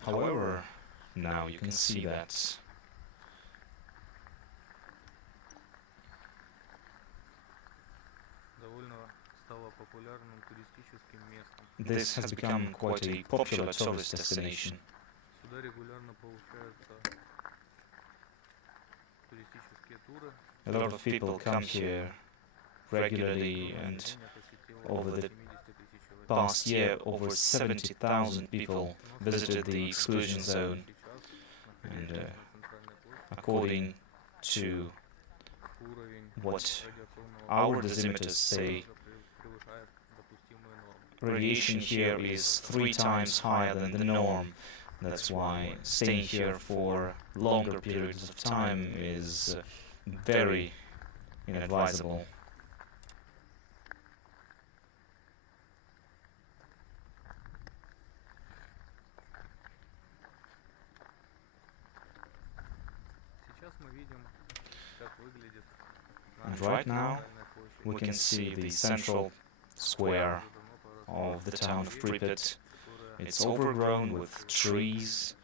However, now you can see that this has become quite a popular tourist destination. A lot of people come here regularly, and over the past year, over 70,000 people visited the exclusion zone. And according to what our dosimeters say, radiation here is 3 times higher than the norm. That's why staying here for longer periods of time is very inadvisable. And right now we can see the central square of the town of Pripyat. It's overgrown with trees.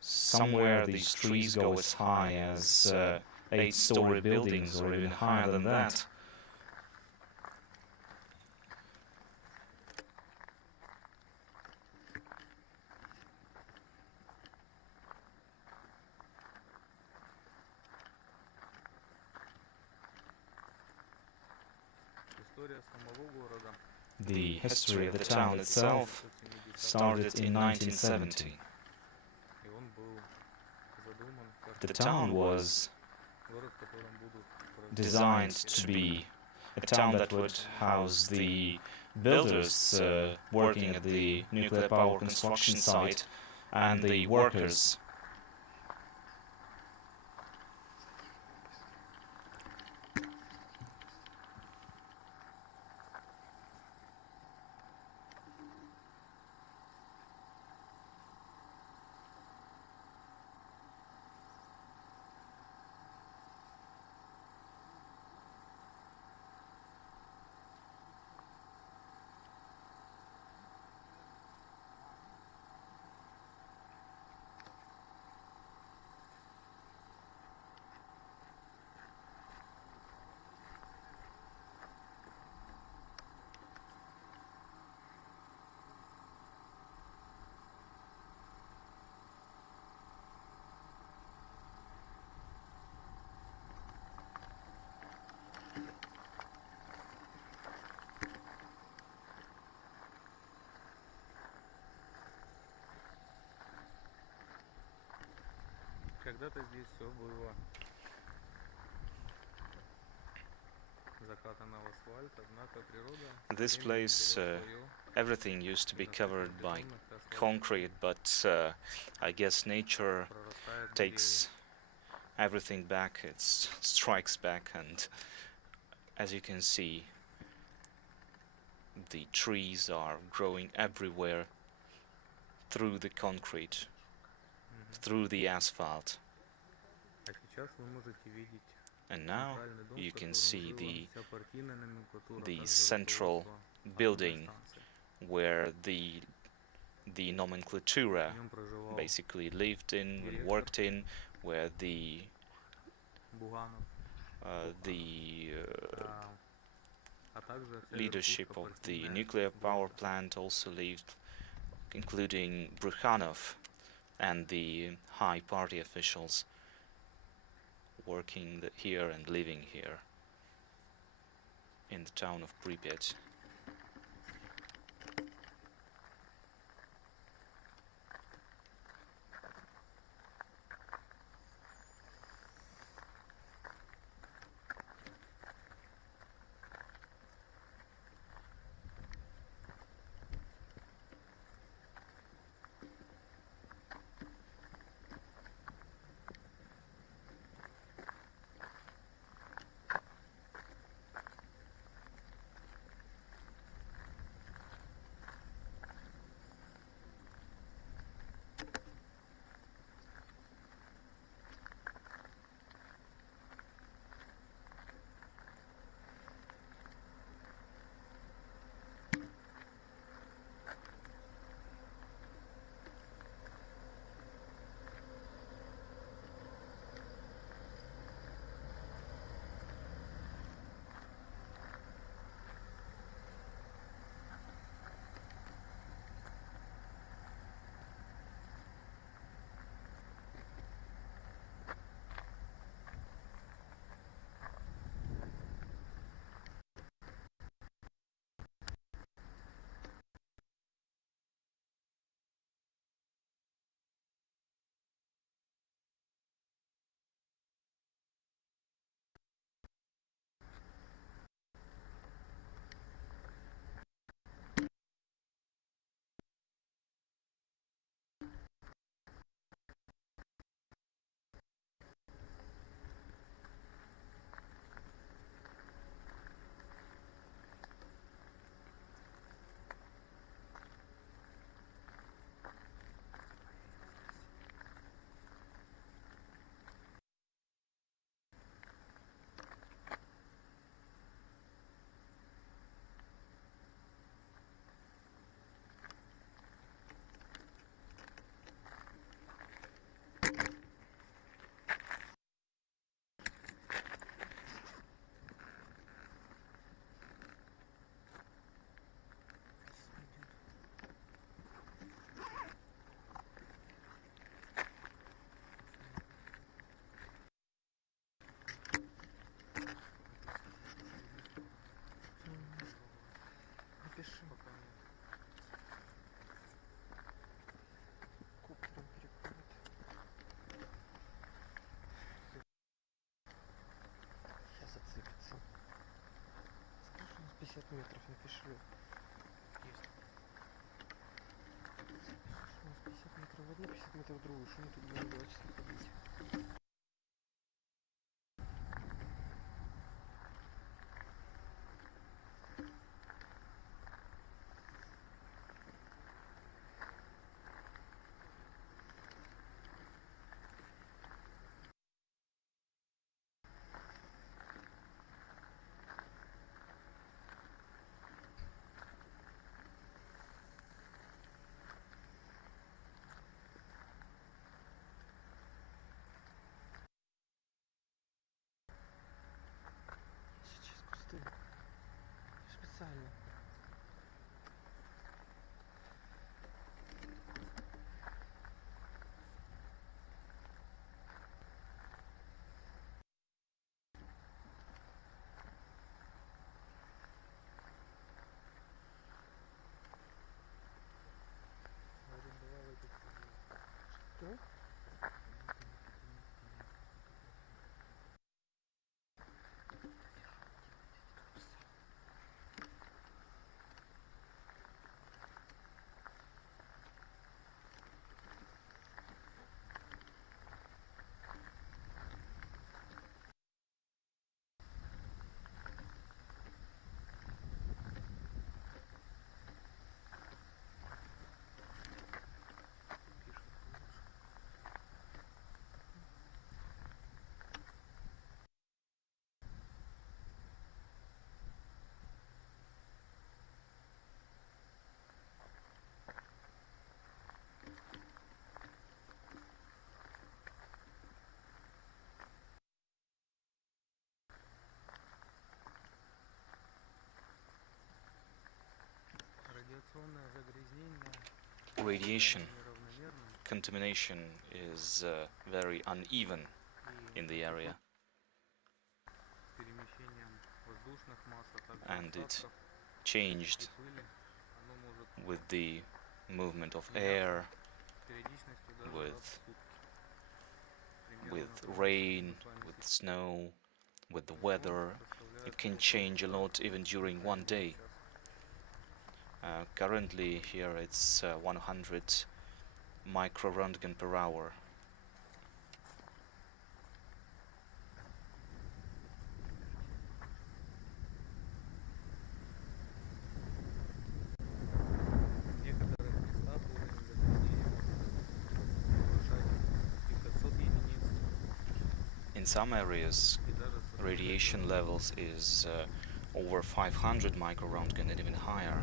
Somewhere these trees go as high as 8-story buildings, or even higher than that. The history of the town itself started in 1970. The town was designed to be a town that would house the builders working at the nuclear power construction site and the workers. Когда-то здесь все было закатано в асфальт, однако природа... This place, everything used to be covered by concrete, but I guess nature takes everything back, it strikes back, and as you can see, the trees are growing everywhere through the concrete, through the asphalt. And now you can see the central building where the nomenclatura basically lived in and worked in, where the leadership of the nuclear power plant also lived, including Brukhanov and the high party officials working here and living here in the town of Pripyat. 50 метров, напиши. Есть. У нас 50 метров в одну, 50 метров в другую. Что мы тут будем 2 часа ходить? Сейчас кусты. Специально. Что? Радиационное загрязнение Radiation неравномерно contamination is very uneven in the area, с перемещением воздушных масс, а также and it осадков и changed пыли. Оно может with the movement of меняться air, периодичностью даже раз with в сутки. Примерно на 3 rain, мы с вами with сейчас. snow, with the Зона weather. представляет It can около change a 100 lot even during one микрорайонов в day. час. Currently here it's 100 microröntgen per hour. В некоторых местах уровень загрязнения может превышать и 500 единиц, In some areas, и даже составлять radiation гораздо levels is over 500 microröntgen and even higher.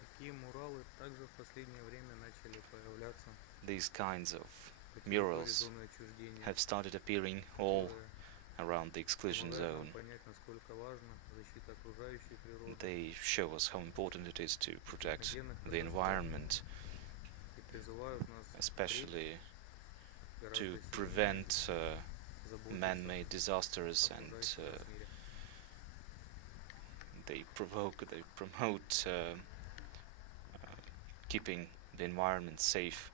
Такие муралы также в последнее время начали появляться These kinds of по территории murals зоны отчуждения, have started appearing all которые around the exclusion помогают нам zone. понять, насколько важна защита окружающей природы, They show us how important it is to protect техногенных the катастроф environment, и призывают нас впредь especially гораздо to сильнее prevent заботиться man-made disasters, о and окружающем нас мире. they promote keeping the environment safe.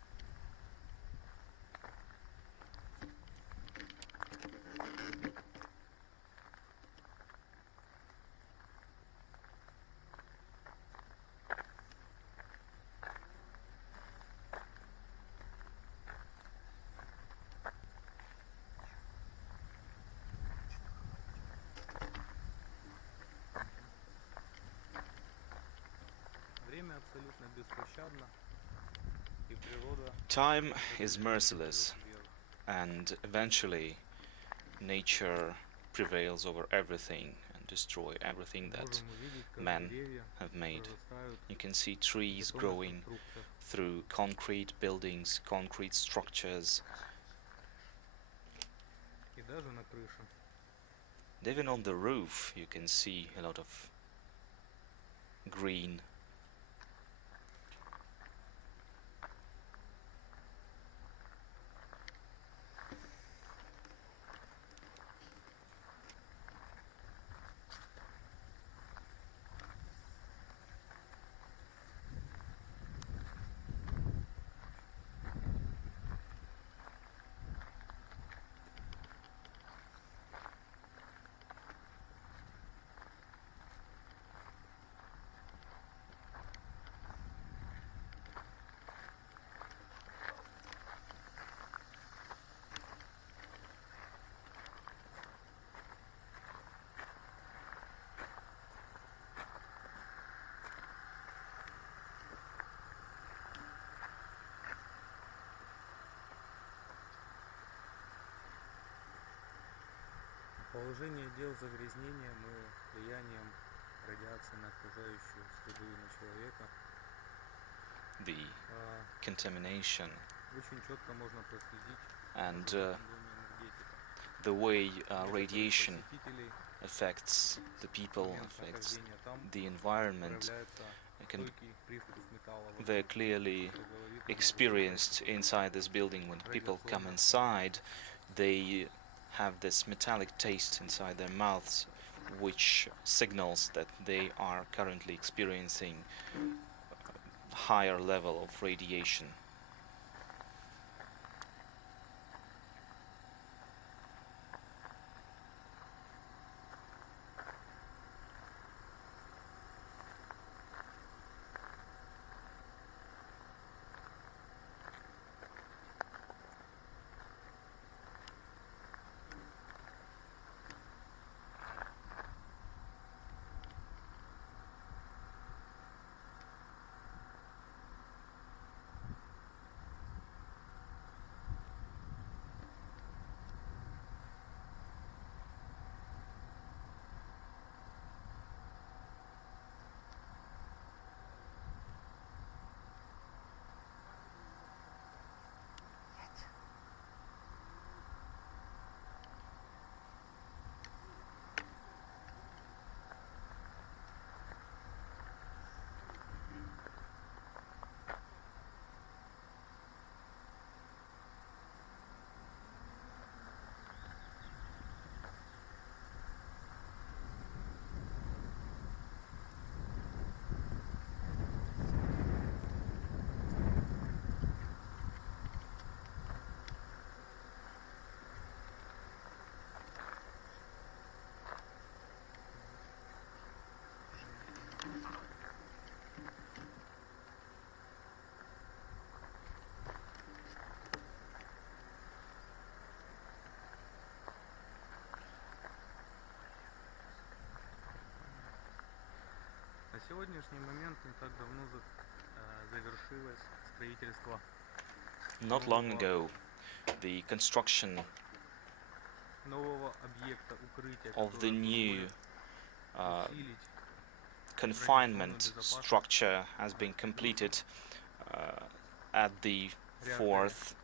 Время абсолютно беспощадно, и природа Time is merciless, берет верх. and eventually nature prevails over everything and destroy everything that Можем увидеть, как men деревья have made. прорастают You can see в trees бетонных growing конструкциях, through concrete buildings, concrete structures, и даже на крыше. and even on the roof you can see a lot of green. Положение дел загрязнения влиянием радиации на окружающую среду и на человека the contamination, очень четко можно проследить and уже в этом доме энергетика. the way Некоторых radiation посетителей affects the в people, момент affects нахождения там the environment, появляется стойкий привкус металла во they're рту, clearly что говорит нам об experienced устойчивости inside this building. When people come радиационной inside, обстановки. they have this metallic taste inside their mouths, which signals that they are currently experiencing a higher level of radiation. На сегодняшний момент не так давно завершилось строительство Not long ago, the construction нового объекта укрытия, of the который new позволит усилить confinement structure has been completed at the fourth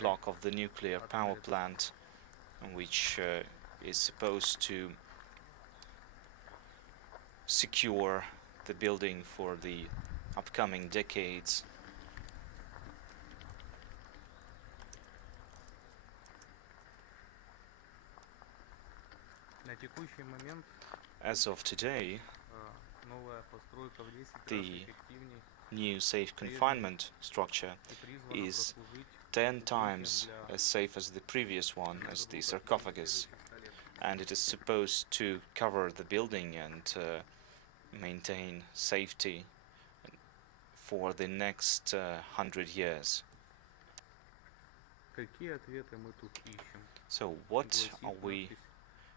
block of the nuclear power plant, which is supposed to secure the building for the upcoming decades. На текущий момент As of today, новая постройка в 10 раз the эффективнее new safe confinement structure и призвана is прослужить 10 укрытием times для as safe as the previous one, as the sarcophagus, следующих 100 лет. and it is supposed to cover the building and maintain safety for the next 100 years. Какие ответы мы тут ищем? So what Гласит надпись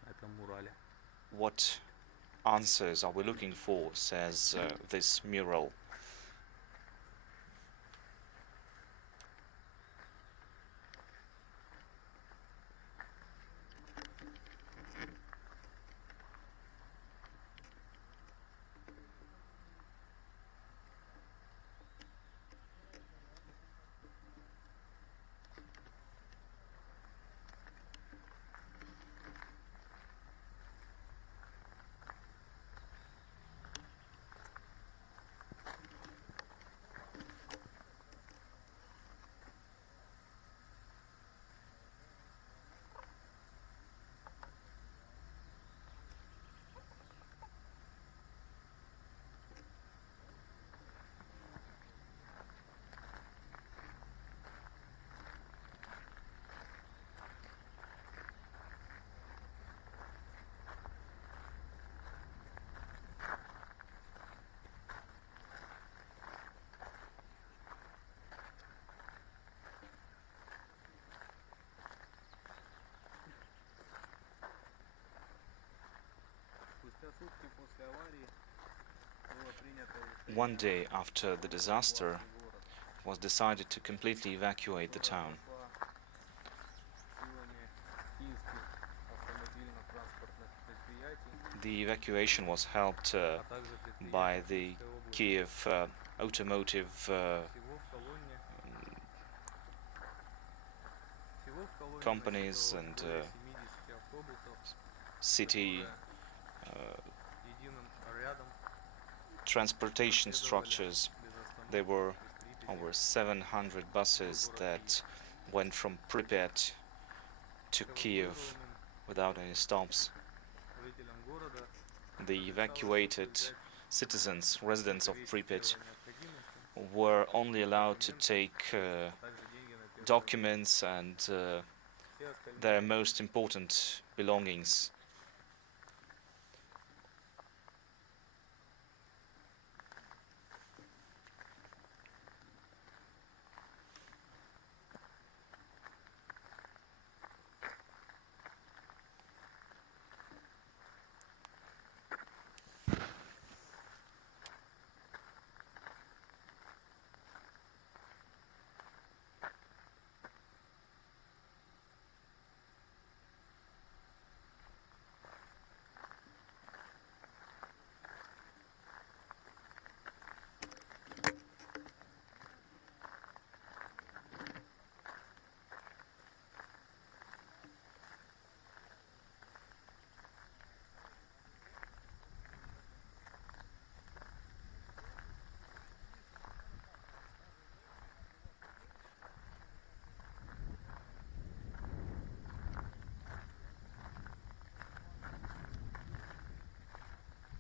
на этом мурале. what answers are we looking for, says this mural. Спустя сутки после аварии было принято One решение day after the disaster, it was decided to completely evacuate the town. силами киевских The evacuation was helped а также by предприятий the Киевской области. Kiev automotive Всего в колонне companies and насчитывалось более 70 автобусов, city которые единым рядом transportation следовали structures. без There остановки were из Припяти over 700 buses город that Киев. went from Pripyat to Kiev Эвакуированным without any stops. жителям города The разрешалось evacuated взять citizens, residents только of вещи Pripyat, первой необходимости, were only allowed to документы, take а также деньги на первую одежду. documents and Все their остальные most important belongings.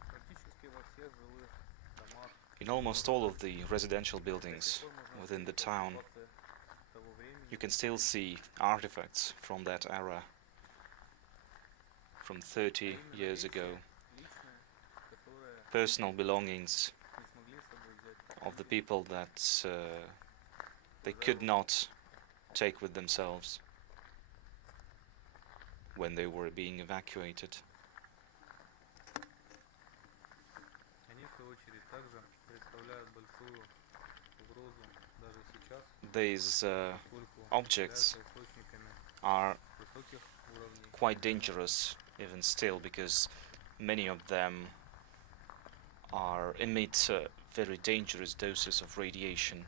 практически во всех жилых домах In almost all of the residential до сих buildings пор можно within the увидеть town, оккупации того времени, you can still see artifacts from that era, from а 30 именно years вещи ago, личные, которые personal belongings не смогли с собой взять of the жители, people that they could хозяева not take with themselves when they were being evacuated. Они, в свою очередь, также представляют большую угрозу даже сейчас, These поскольку objects являются источниками are высоких уровней quite dangerous even still, because many of them emit very dangerous doses of radiation.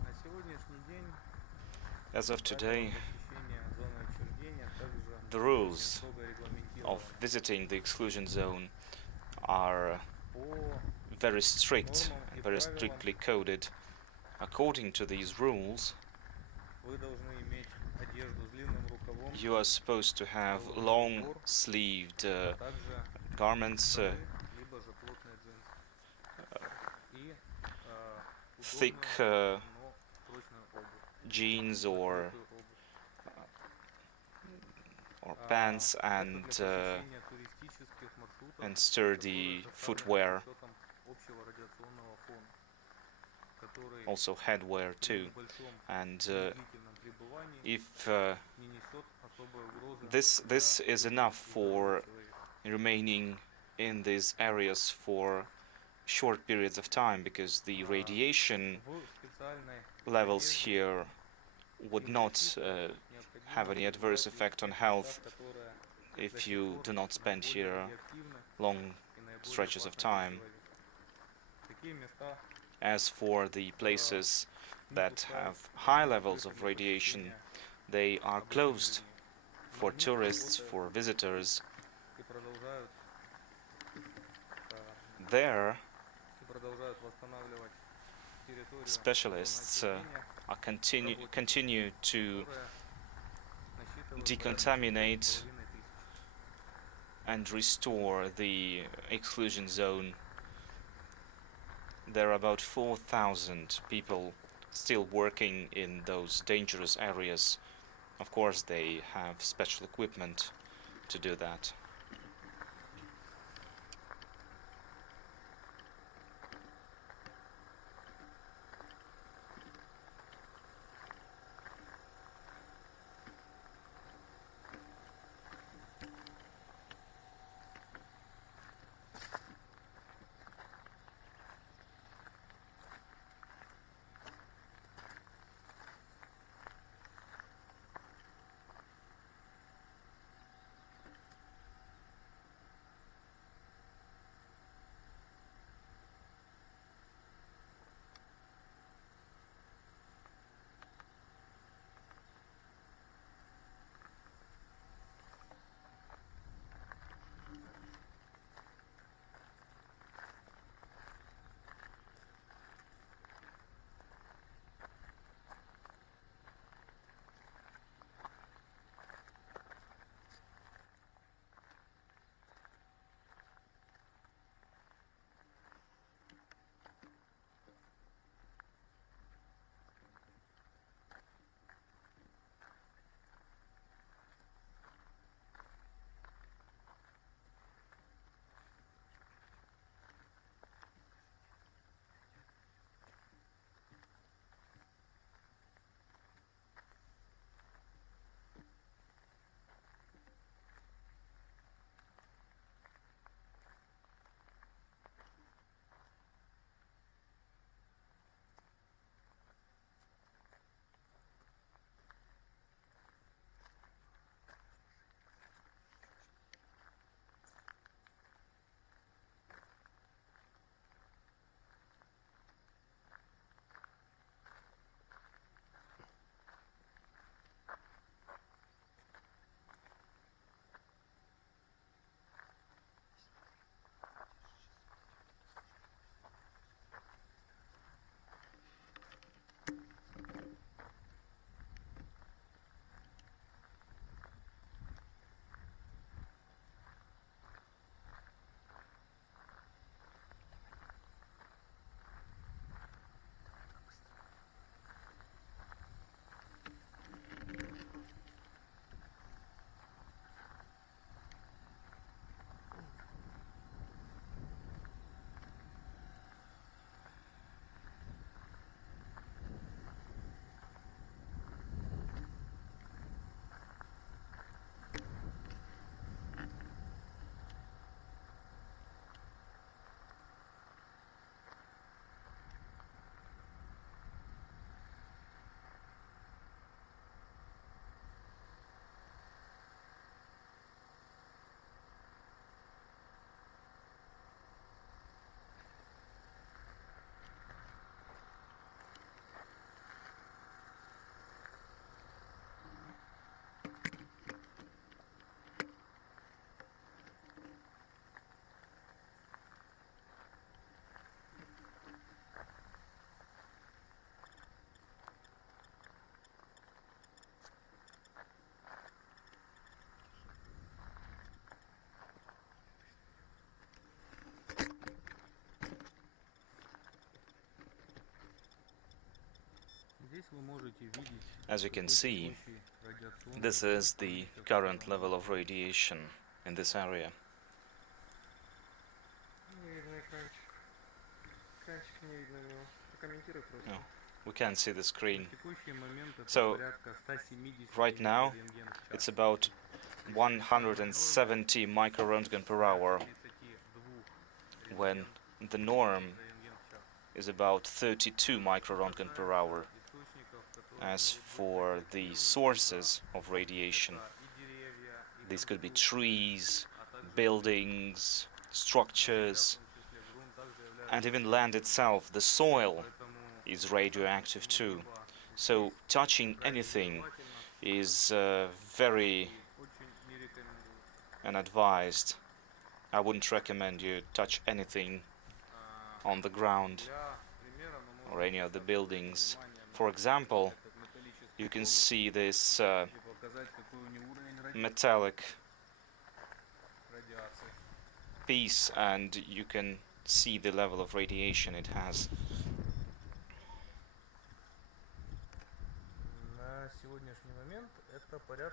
На сегодняшний день As of правила today, посещения зоны отчуждения также the очень rules строго of регламентированы. visiting the exclusion zone are По very strict нормам и and very правилам strictly coded. According to these rules, вы должны иметь одежду с длинным рукавом, you are supposed to have головной long убор, sleeved а также garments, штаны, либо же плотные джинсы. И thick удобную, но прочную обувь, jeans or закрытую обувь. pants Это для посещения туристических маршрутов, and которые sturdy составлены с footwear, учетом общего радиационного фона, который also headwear при too. небольшом And и недлительном пребывании if не несет особой угрозы this для is жизни enough и здоровья for человека. remaining in these areas for short periods of time, because the radiation В специальной levels одежде here would not химзащиты have необходимо any adverse пребывать лишь в effect on тех местах, health которые до if сих you пор do not spend наиболее here радиоактивны long и наиболее stretches of опасны для time. человека. Такие места As for the places не that пускают have во high вне levels закрыты of для radiation, посещения they are обычным closed людьми, но for в них tourists, работают for visitors. и продолжают There, и продолжают восстанавливать территорию зоны specialists отчуждения, работники, continue to которые насчитывают порядка decontaminate 4,5 тысяч. and restore the exclusion zone. There are about 4,000 people still working in those dangerous areas. Of course, they have special equipment to do that. As you can see, this is the current level of radiation in this area. No, we can't see the screen. So, right now, it's about 170 microrontgen per hour, when the norm is about 32 microrontgen per hour. As for the sources of radiation, these could be trees, buildings, structures, and even land itself. The soil is radioactive too. So touching anything is very unadvised. I wouldn't recommend you touch anything on the ground or any of the buildings. For example, you can see this metallic piece, and you can see the level of radiation it has.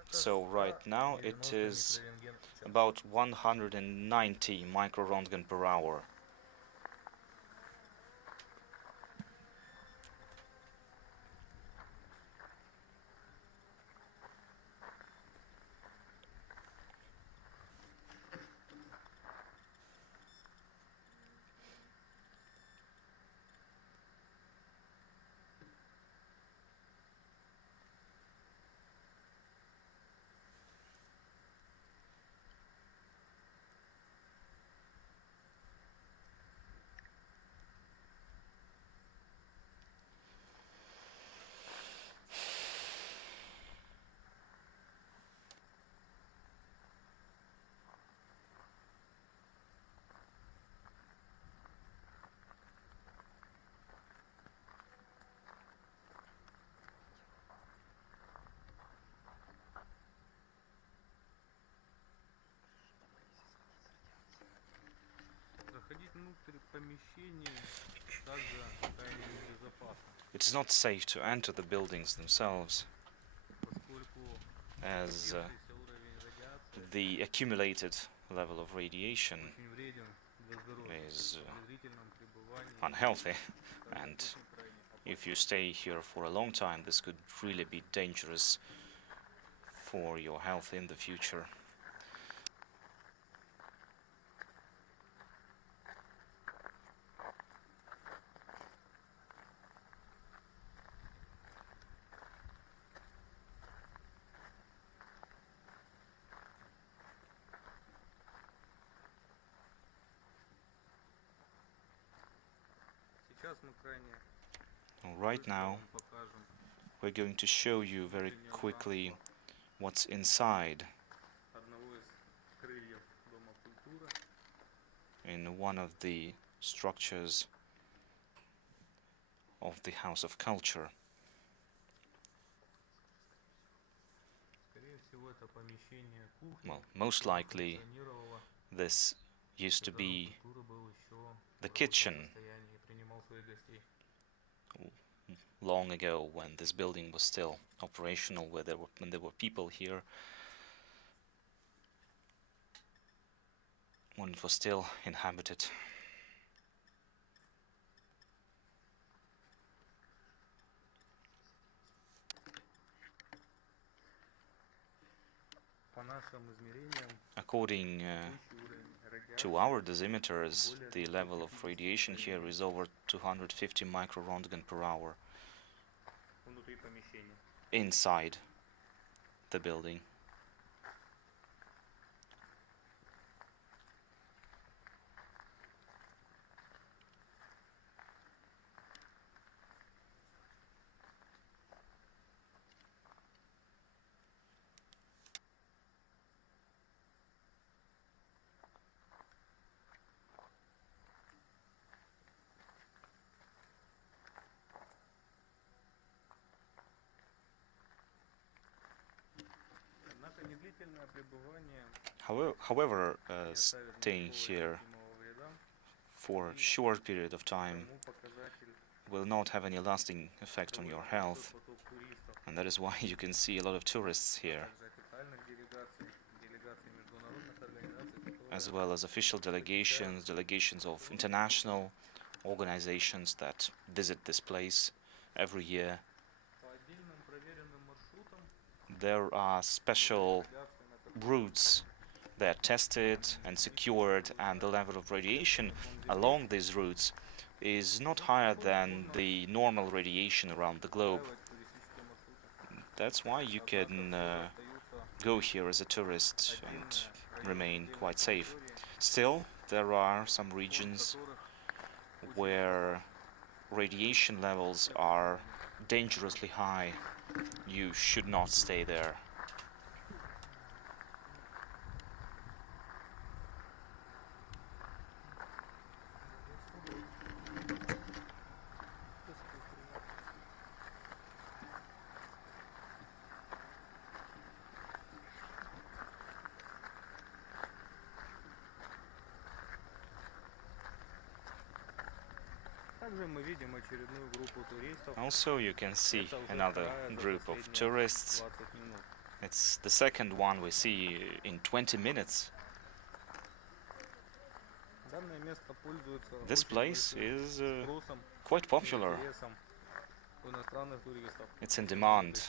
So right now it is about 190 microrontgen per hour. It's not safe to enter the buildings themselves, as the accumulated level of radiation is unhealthy, and if you stay here for a long time, this could really be dangerous for your health in the future. Right now, we're going to show you very quickly what's inside in one of the structures of the House of Culture. Well, most likely this used to be the kitchen long ago, when this building was still operational, when there were people here, when it was still inhabited. According to our dosimeters, the level of radiation here is over 250 microrontgen per hour inside the building. However, staying here for a short period of time will not have any lasting effect on your health, and that is why you can see a lot of tourists here, as well as official delegations, delegations of international organizations that visit this place every year. There are special routes that are tested and secured, and the level of radiation along these routes is not higher than the normal radiation around the globe. That's why you can go here as a tourist and remain quite safe. Still, there are some regions where radiation levels are dangerously high. You should not stay there. Also, you can see another group of tourists. It's the second one we see in 20 minutes. This place is quite popular. It's in demand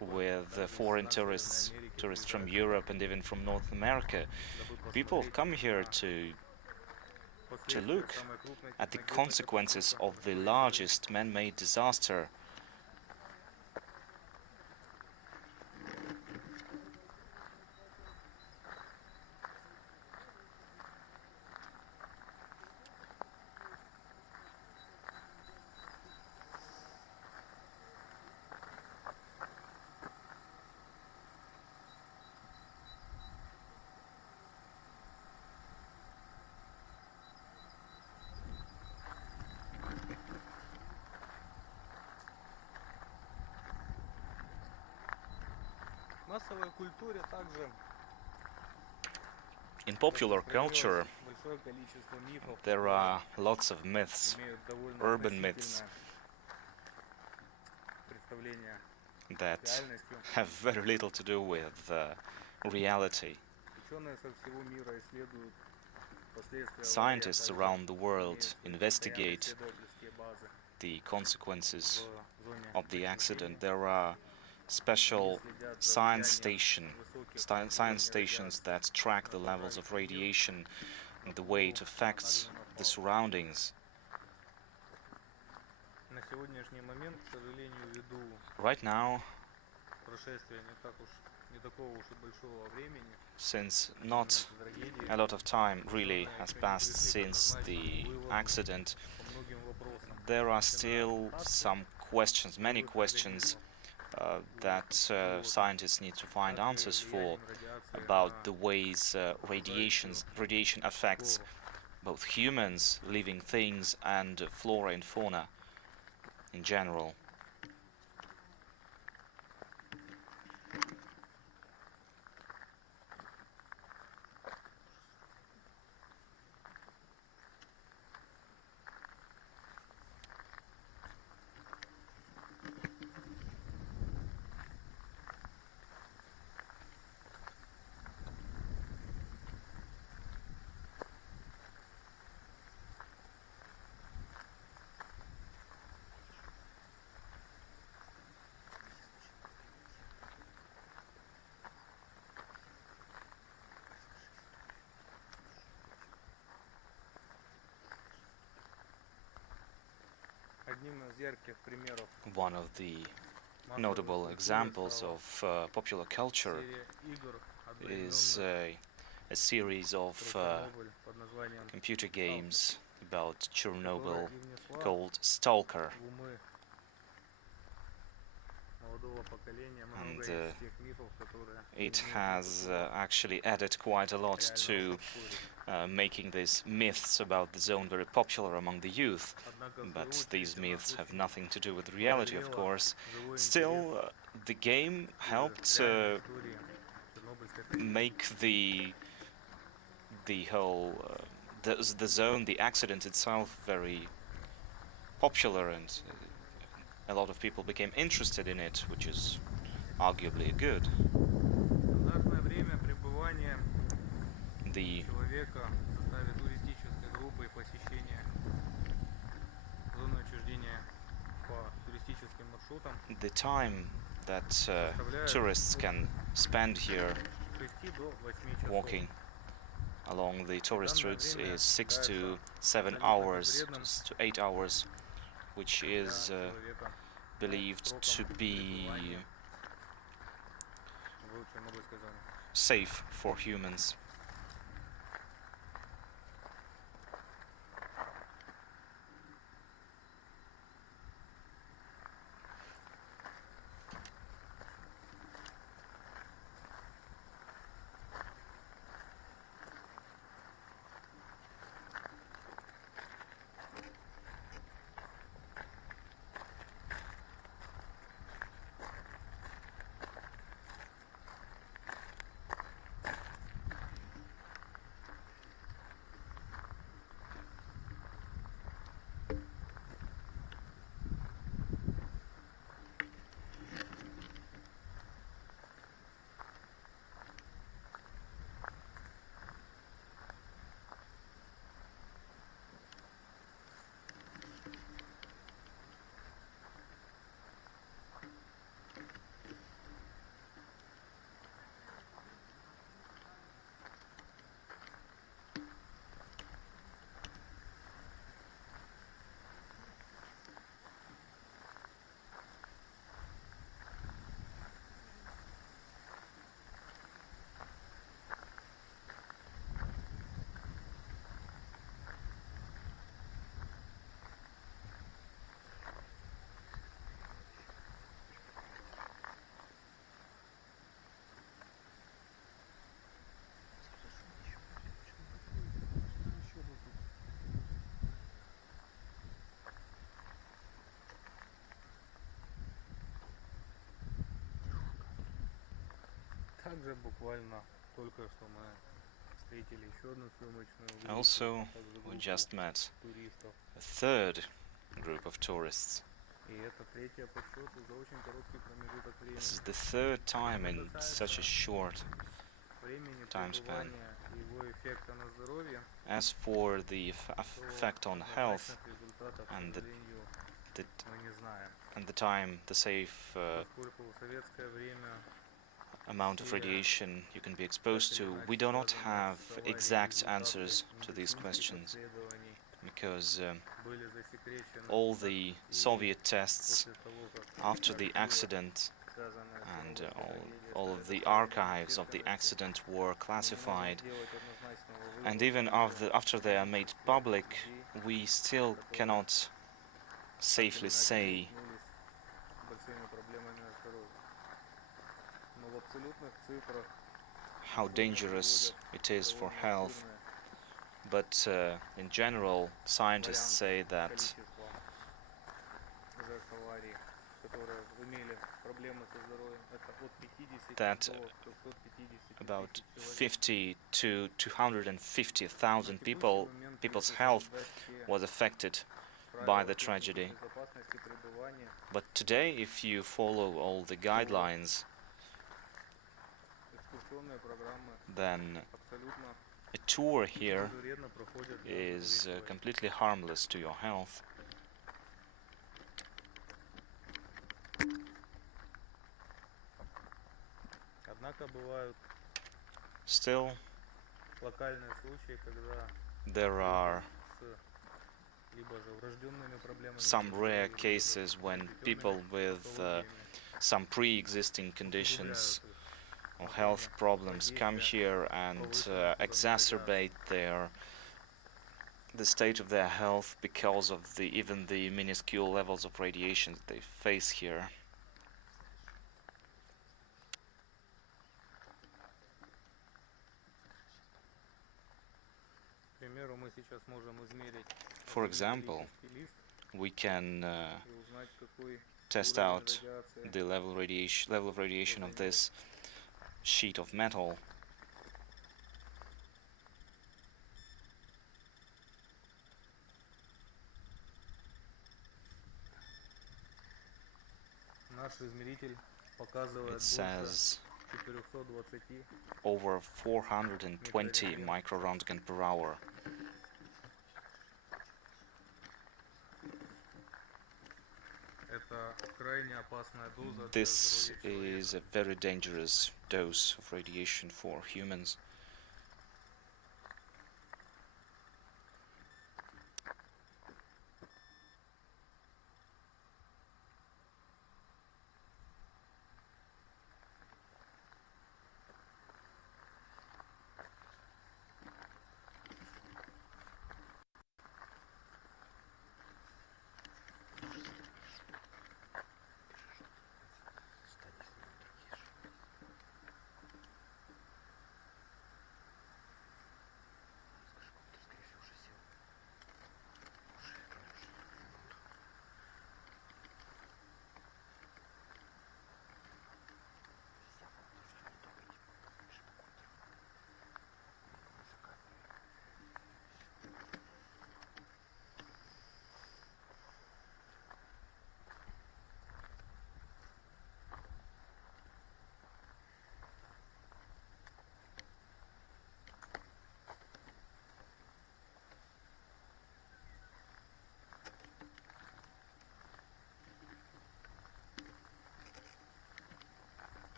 with foreign tourists, tourists from Europe and even from North America. People come here to look at the consequences of the largest man-made disaster. In popular culture, there are lots of myths, urban myths, that have very little to do with reality. Scientists around the world investigate the consequences of the accident. There are special science stations that track the levels of radiation and the way it affects the surroundings. Right now, since not a lot of time really has passed since the accident, there are still some questions, many questions that scientists need to find answers for, about the ways radiation affects both humans, living things, and flora and fauna in general. One of the notable examples of popular culture is a series of computer games about Chernobyl called Stalker. And it has actually added quite a lot to making these myths about the zone very popular among the youth. But these myths have nothing to do with reality, of course. Still, the game helped make the whole the zone, the accident itself, very popular, and a lot of people became interested in it, which is arguably good. Стандартное время пребывания The человека в составе туристической группы и посещения зоны отчуждения по туристическим маршрутам time that составляет tourists от can spend here 6 до 8 часов. walking along the tourist routes is 6 to считается 7 абсолютно hours безвредным to 8 hours, which для is человека believed to сроком be пребывания в Чернобыльской зоне. safe for humans. Также буквально только что мы встретили еще одну съемочную группу, Also, также we группу just met туристов. a third group of tourists. И это третья по счету за очень короткий промежуток This is времени. the third time in such a short Времени time span. пребывания и его эффекта на здоровье, As for the effect on health однозначных результатов, к and сожалению, the, мы не знаем. the time, the safe Поскольку в советское время amount of radiation you can be exposed to, we do not have exact answers to these questions, because были засекречены all the и Soviet tests после того, как after the архивы, accident связанные с and Чернобыльской трагедией, all of оставили the в состоянии archives of the общественности, accident were мы не можем classified, сделать однозначного and вывода, even что after they are made практически public, людей, we still которые cannot так safely или иначе say столкнулись с большими проблемами на здоровье. Но в абсолютных цифрах how сотни dangerous приводят it is for довольно health, обширные but in general, scientists say варианты that количества жертв аварий, которые имели проблемы со здоровьем. Это от 50 that до 350 about тысяч человек. 50 to 250,000 На текущий момент, people's если health соблюдать все was affected by правила the техники tragedy. безопасности пребывания, But today, if you follow all the guidelines, экскурсионные программы then абсолютно a tour here безвредно проходят для is здоровья человека. completely harmless to your health. Однако бывают Still, локальные случаи, когда there are с либо же врожденными проблемами some со rare здоровьем, cases либо же when приобретенными people with патологиями some pre-existing conditions усугубляют их or на health фоне problems come воздействия here and повышенных уровней exacerbate радиации. the state of their health because of even the minuscule levels of radiation that they face here. К примеру, мы сейчас можем измерить For example, металлический лист we can и узнать, какой test уровень out радиации the level of radiation of this sheet of metal. It says over 420 microrontgen per hour. This is a very dangerous dose of radiation for humans.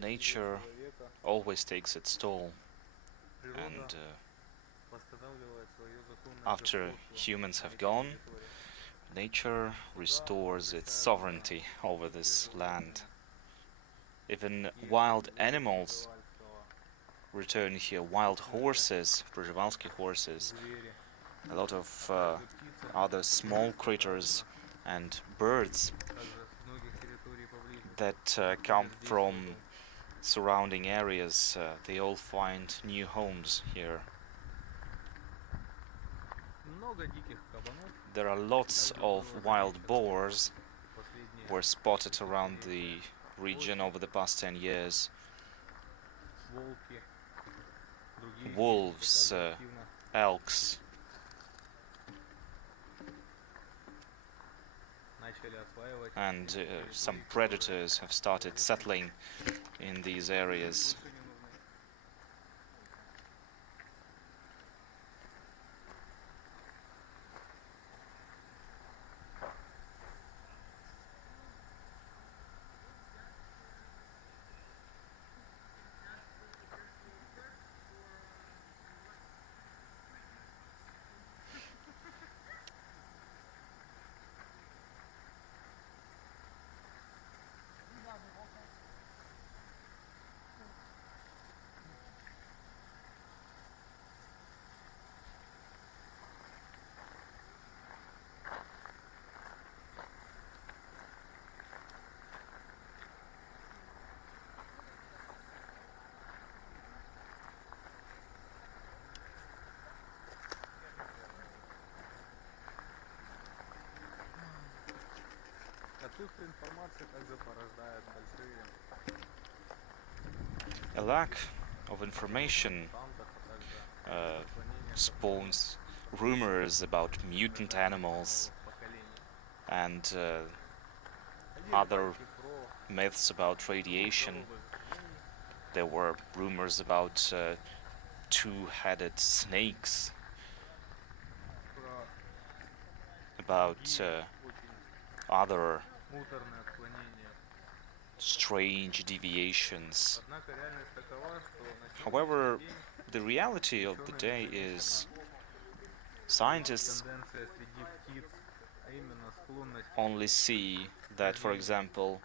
Nature always takes its toll, and after humans have gone, nature restores its sovereignty over this land. Even wild animals return here, wild horses, Przewalski horses, a lot of other small critters and birds that come from surrounding areas, they all find new homes here. There are lots of wild boars were spotted around the region over the past 10 years. Wolves, elks, and some predators have started settling in these areas. A lack of information spawns rumors about mutant animals and other myths about radiation. There were rumors about two-headed snakes, about other strange deviations. However, the reality of the day is scientists only see that, for example,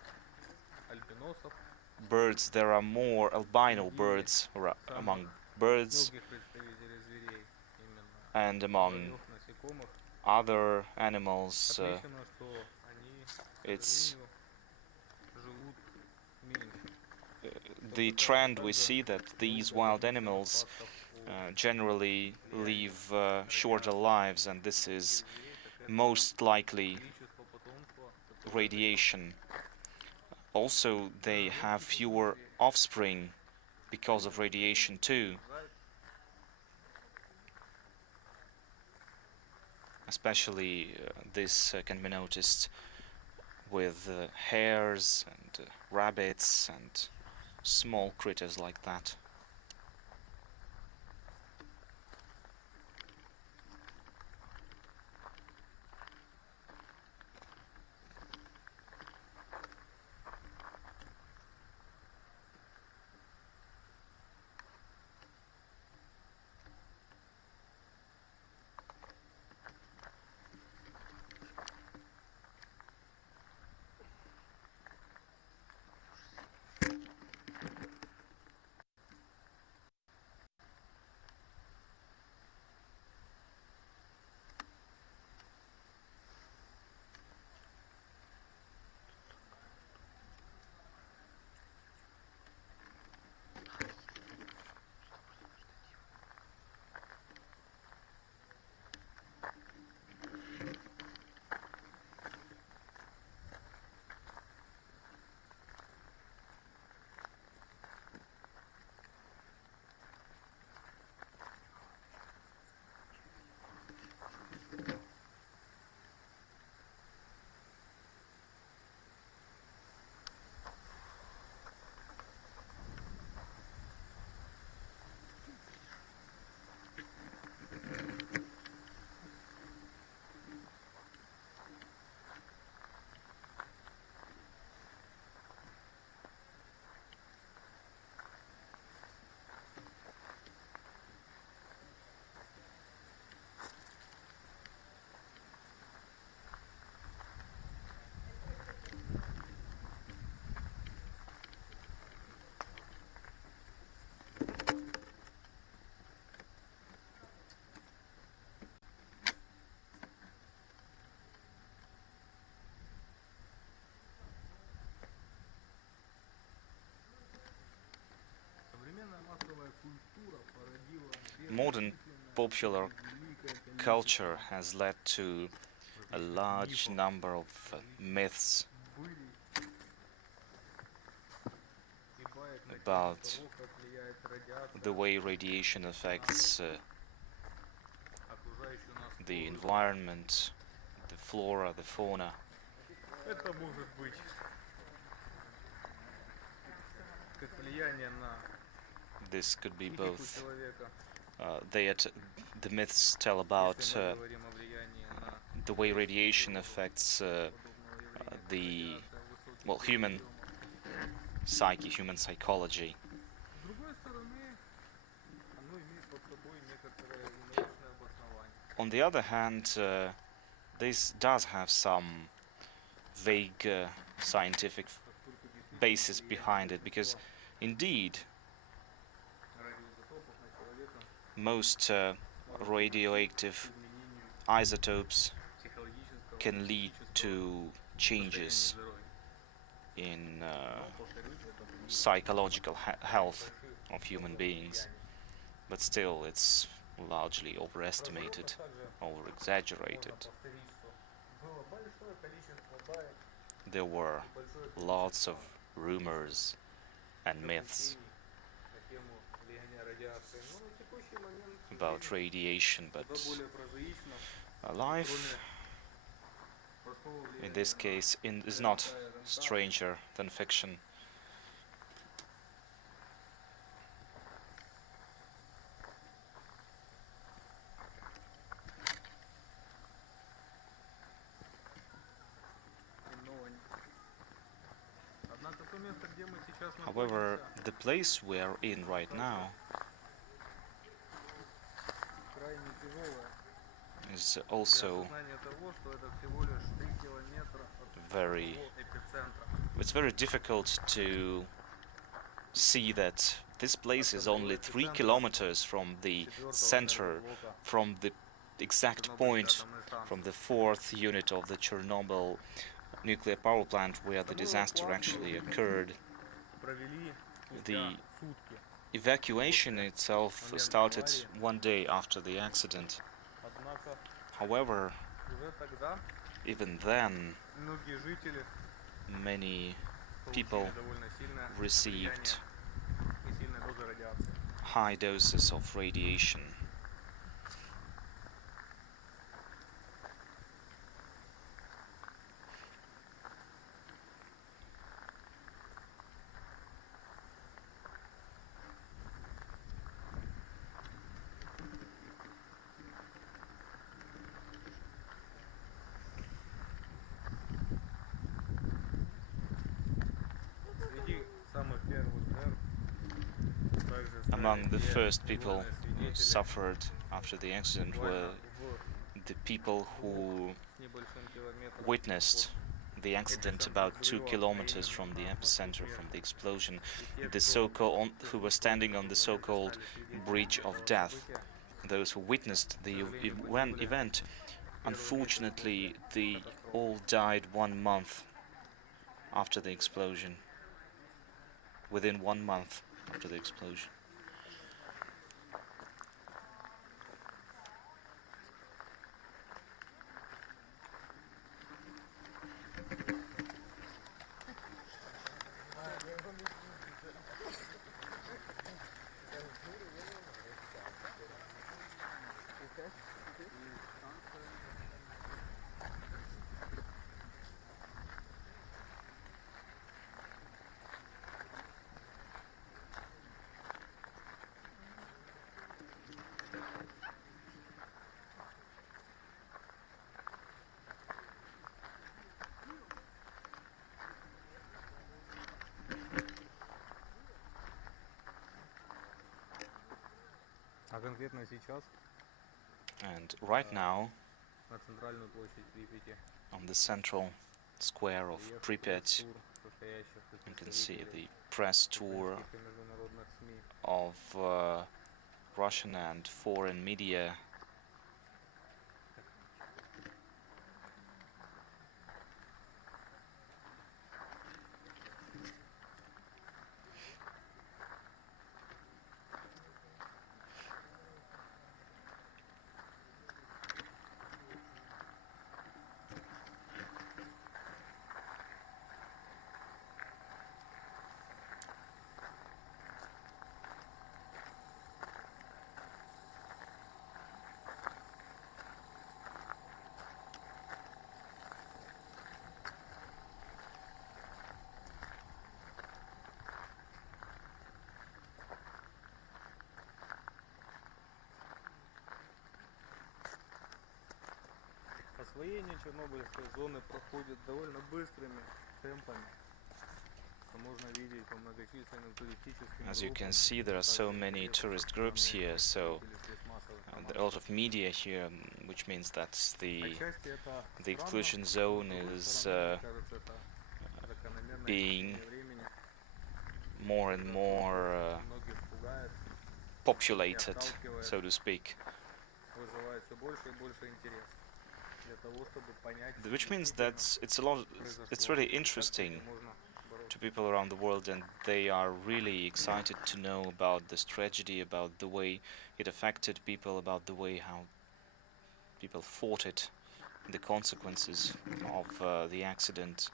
birds, there are more albino birds among birds and among other animals. It's the trend we see that these wild animals generally live shorter lives, and this is most likely radiation. Also, they have fewer offspring because of radiation too. Especially this can be noticed with hares and rabbits and small critters like that. Modern popular culture has led to a large number of myths about the way radiation affects the environment, the flora, the fauna. This could be both. The myths tell about the way radiation affects the human psyche, human psychology. On the other hand, this does have some vague scientific basis behind it, because indeed most radioactive isotopes can lead to changes in psychological health of human beings, but still it's largely overestimated, over exaggerated. there were lots of rumors and myths about radiation, but life in this case is not stranger than fiction. However, the place we're in right now is also it's very difficult to see that this place is only 3 kilometers from the center, from the exact point, from the 4th unit of the Chernobyl nuclear power plant where the disaster actually occurred. The evacuation itself started 1 day after the accident. However, even then, many people received high doses of radiation. Among the first people who suffered after the accident were the people who witnessed the accident about 2 kilometers from the epicenter, from the explosion, the so-called who were standing on the so-called bridge of death. Those who witnessed the event, unfortunately, they all died 1 month after the explosion. Within 1 month after the explosion. And right now, on the central square of Pripyat, you can see the press tour of Russian and foreign media. Освоение Чернобыльской зоны проходит довольно быстрыми темпами. As you can see, there are so many tourist groups here, so a lot of media here, which means that the exclusion zone is being more and more populated, so to speak. Which means that it's really interesting to people around the world, and they are really excited to know about this tragedy, about the way it affected people, about the way how people fought it, the consequences of the accident.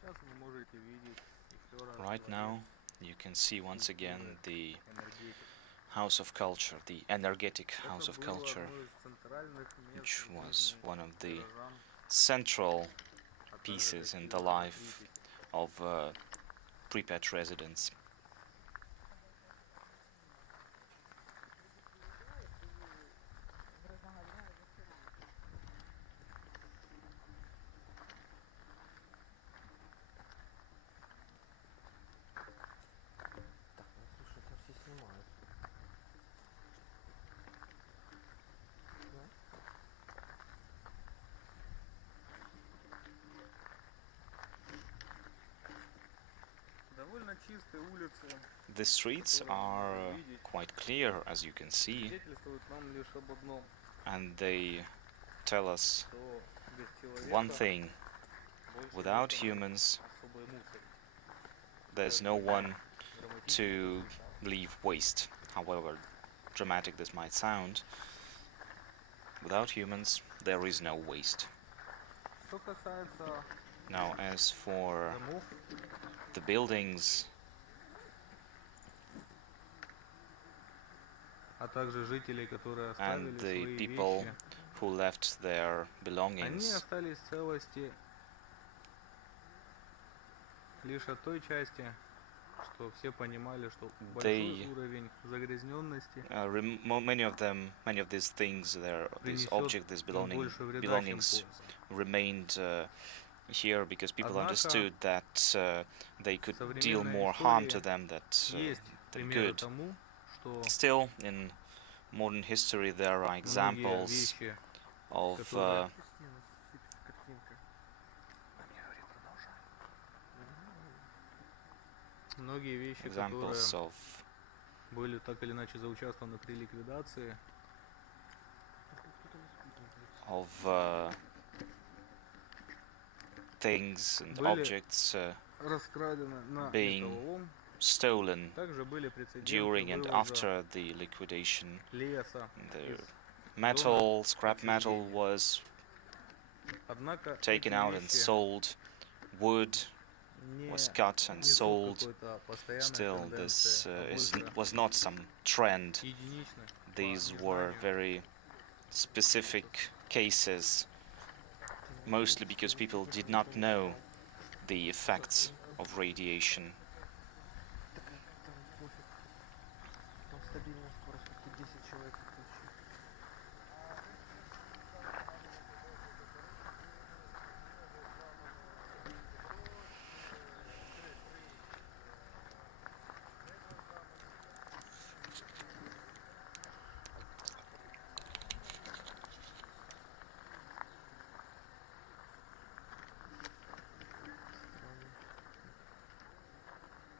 Сейчас вы можете видеть еще раз Right now, you can see once again the энергетик. House of Culture, the energetic House Это of было Culture, одно из центральных мест which в was жизни one of the горожан, central а также pieces in жителей the города life Припяти. of Pripyat residents. Довольно чистые улицы The streets are quite clear, as you can see, свидетельствуют нам лишь об одном, and they tell us что без one человека thing: больше without некому humans, особой мусор. there's no one Драматично to прозвучало. leave waste. However dramatic this might sound, without humans, there is no waste. Что касается Now, as for домов, the buildings а также жителей, которые and оставили the свои people вещи, who left their они belongings, остались в целости лишь от той части, что все понимали, что большой уровень загрязненности many of these these принесет objects, these им больше вреда, чем belongings пользы. remained here because people Однако understood that they could в deal современной more harm to истории them есть than примеры good. тому, что Still, in modern history, there are многие examples вещи, of которые многие вещи, которые examples of были так или иначе заучаствованы при ликвидации, things and были objects раскрадены на being металлолом. stolen Также были прецеденты during and вывоза after the liquidation. леса The из metal, scrap metal отчуждения. was Однако taken эти out and вещи sold, wood не was cut and несут sold. какой-то постоянной Still, тенденции, this а больше was not some trend. единичны по These were незнанию. very specific cases, mostly because people did not know the effects of radiation.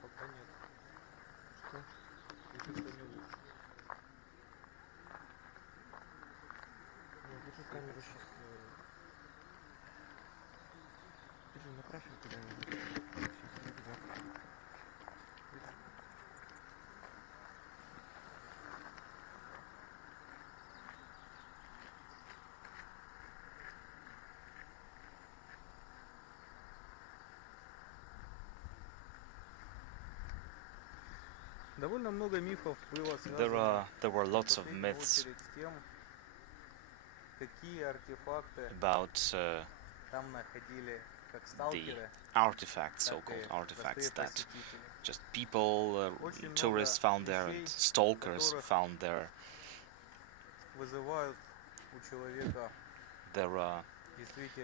Пока нет. Что? Пишется не лучше. Я держу камеру сейчас. Держи, направь ее куда-нибудь. Сейчас рюкзак. Довольно много мифов было связано There were в lots of последнюю myths очередь с тем, какие артефакты about там находили the artifacts, so-called artifacts that just people, tourists found there and stalkers found there. There are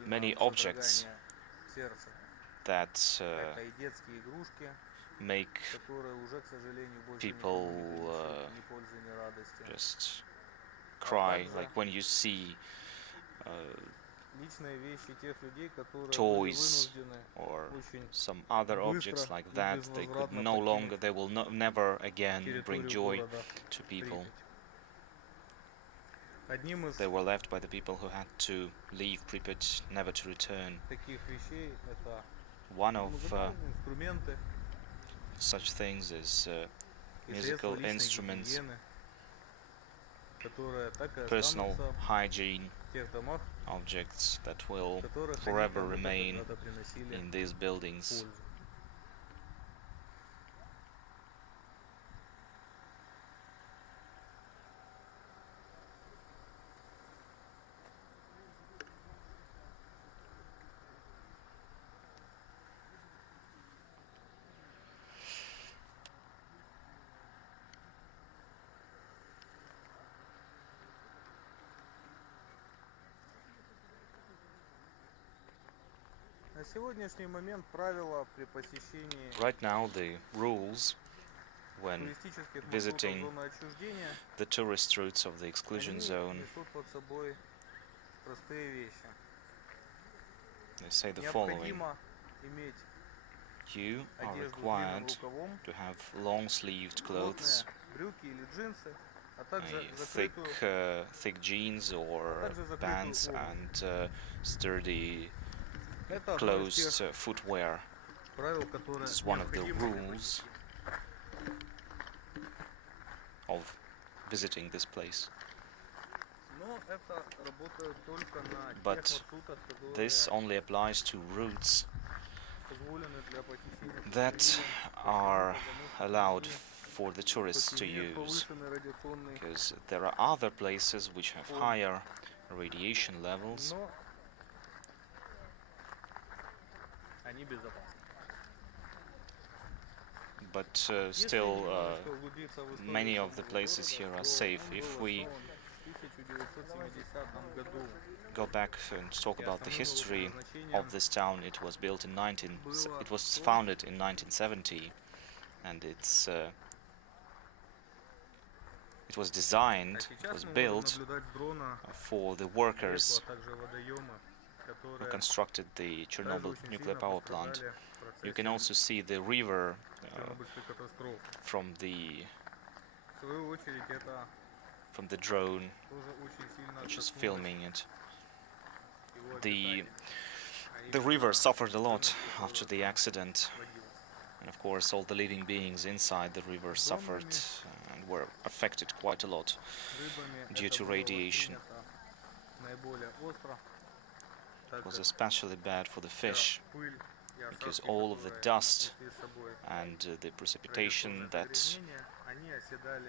many objects that make people just cry, like when you see toys or some other objects like that. They could no longer, they will never again bring joy to people. They were left by the people who had to leave Pripyat, never to return. One of such things is musical instruments, personal hygiene objects that will forever remain in these buildings. Right now, the rules when visiting the tourist routes of the exclusion zone, they say the following: you are required to have long-sleeved clothes, thick jeans or pants, and sturdy closed footwear. This is one of the rules of visiting this place. But this only applies to routes that are allowed for the tourists to use, because there are other places which have higher radiation levels, but still many of the places here are safe. If we go back and talk about the history of this town, it was founded in 1970, and it was designed, it was built for the workers who constructed the Chernobyl nuclear power plant. You can also see the river from the drone which is filming it. The river suffered a lot after the accident, and of course all the living beings inside the river suffered and were affected quite a lot due to radiation. It was especially bad for the fish, because all of the dust and the precipitation that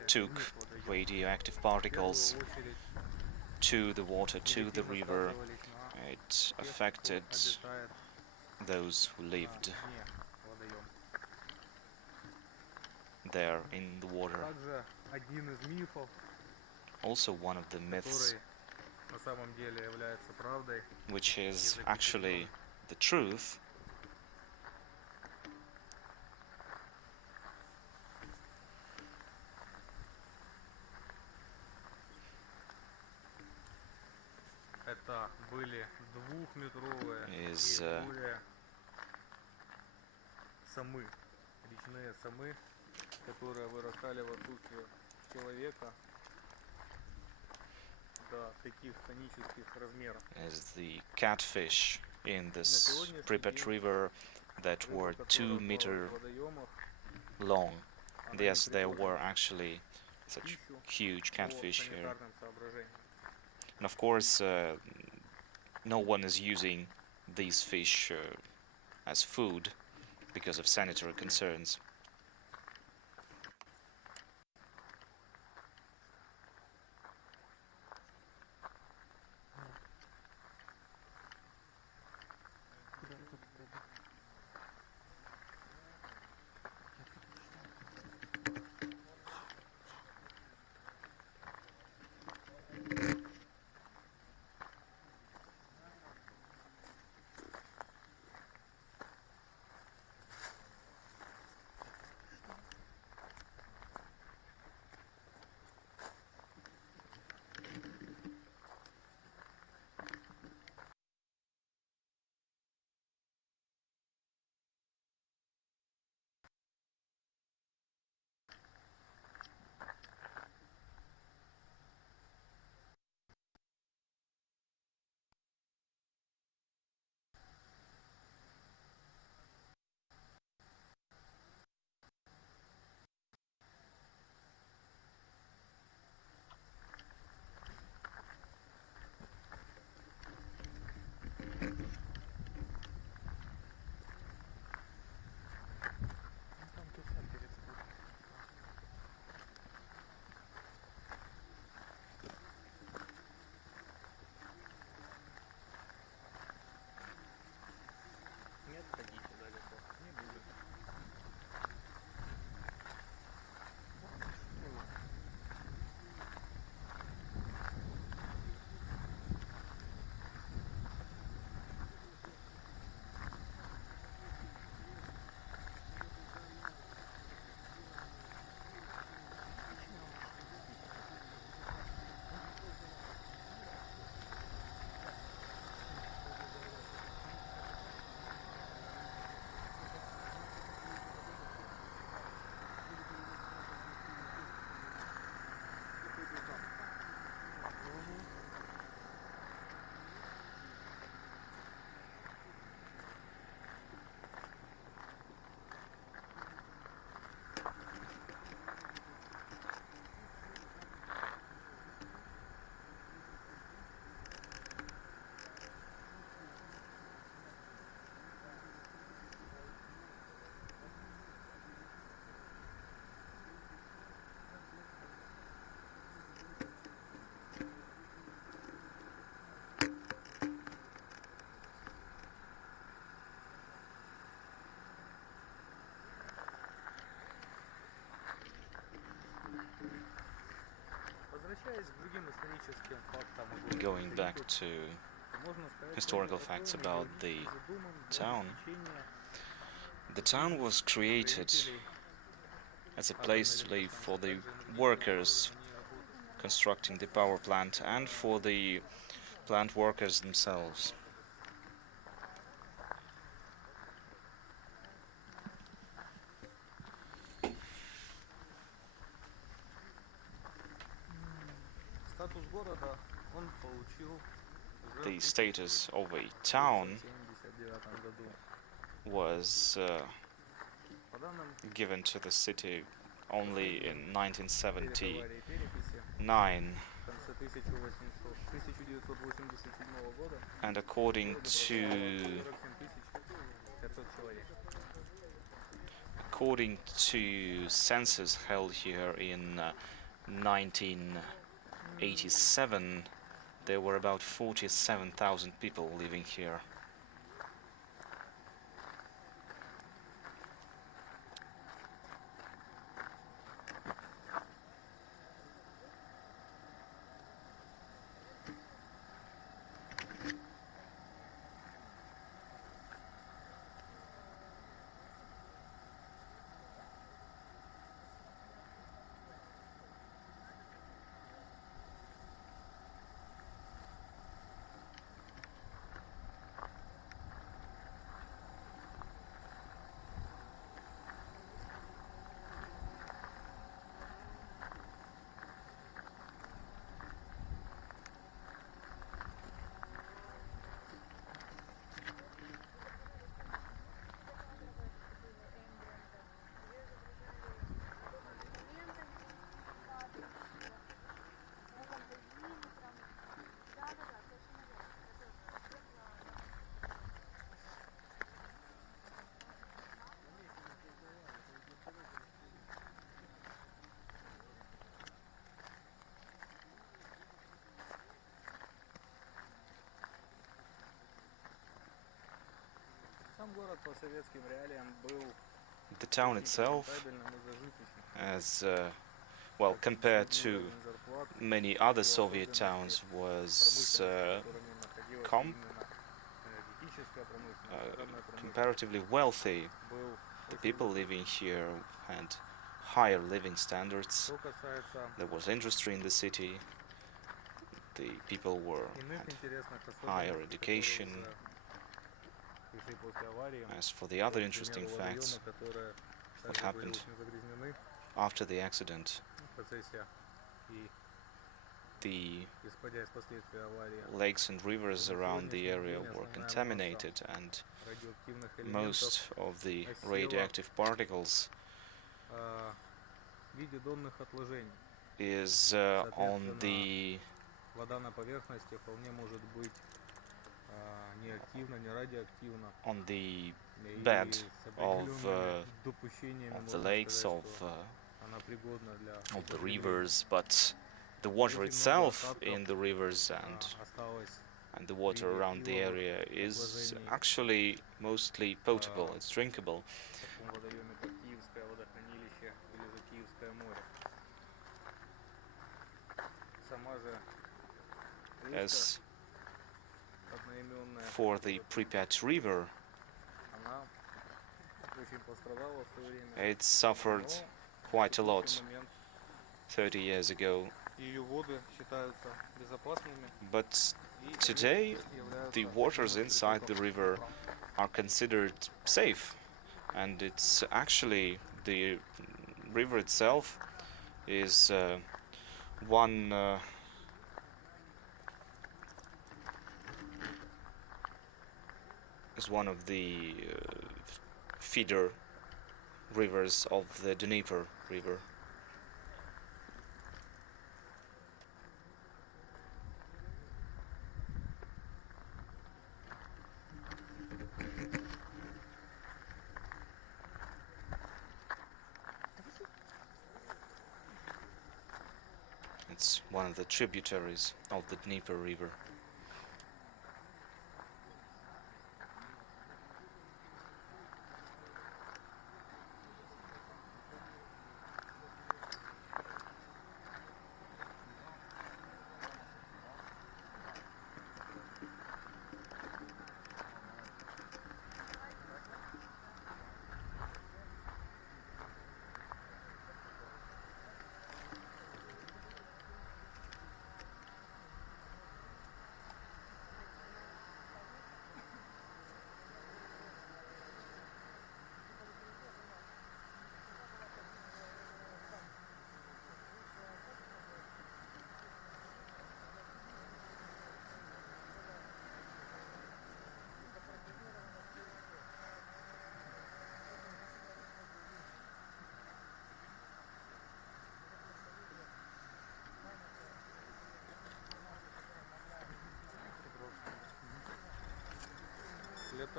took radioactive particles to the water, to the river, it affected those who lived there in the water. Also, one of the myths, which is actually the truth, is the catfish in this Pripyat river that were 2-meter long. And yes, there were actually such huge catfish here. And of course, no one is using these fish as food because of sanitary concerns. Going back to historical facts about the town was created as a place to live for the workers constructing the power plant and for the plant workers themselves. The status of a town was given to the city only in 1979, and according to census held here in 1987, there were about 47,000 people living here. The town itself, as well, compared to many other Soviet towns, was comparatively wealthy. The people living here had higher living standards. There was industry in the city. The people had higher education. As for the other interesting facts, what happened after the accident, the lakes and rivers around the area were contaminated, and most of the radioactive particles is on the bed of the lakes, of the rivers, but the water itself in the rivers and the water around the area is actually mostly potable, it's drinkable. As for the Pripyat River, it suffered quite a lot 30 years ago, but today the waters inside the river are considered safe, and it's actually, the river itself is one of the feeder rivers of the Dnieper River. It's one of the tributaries of the Dnieper River.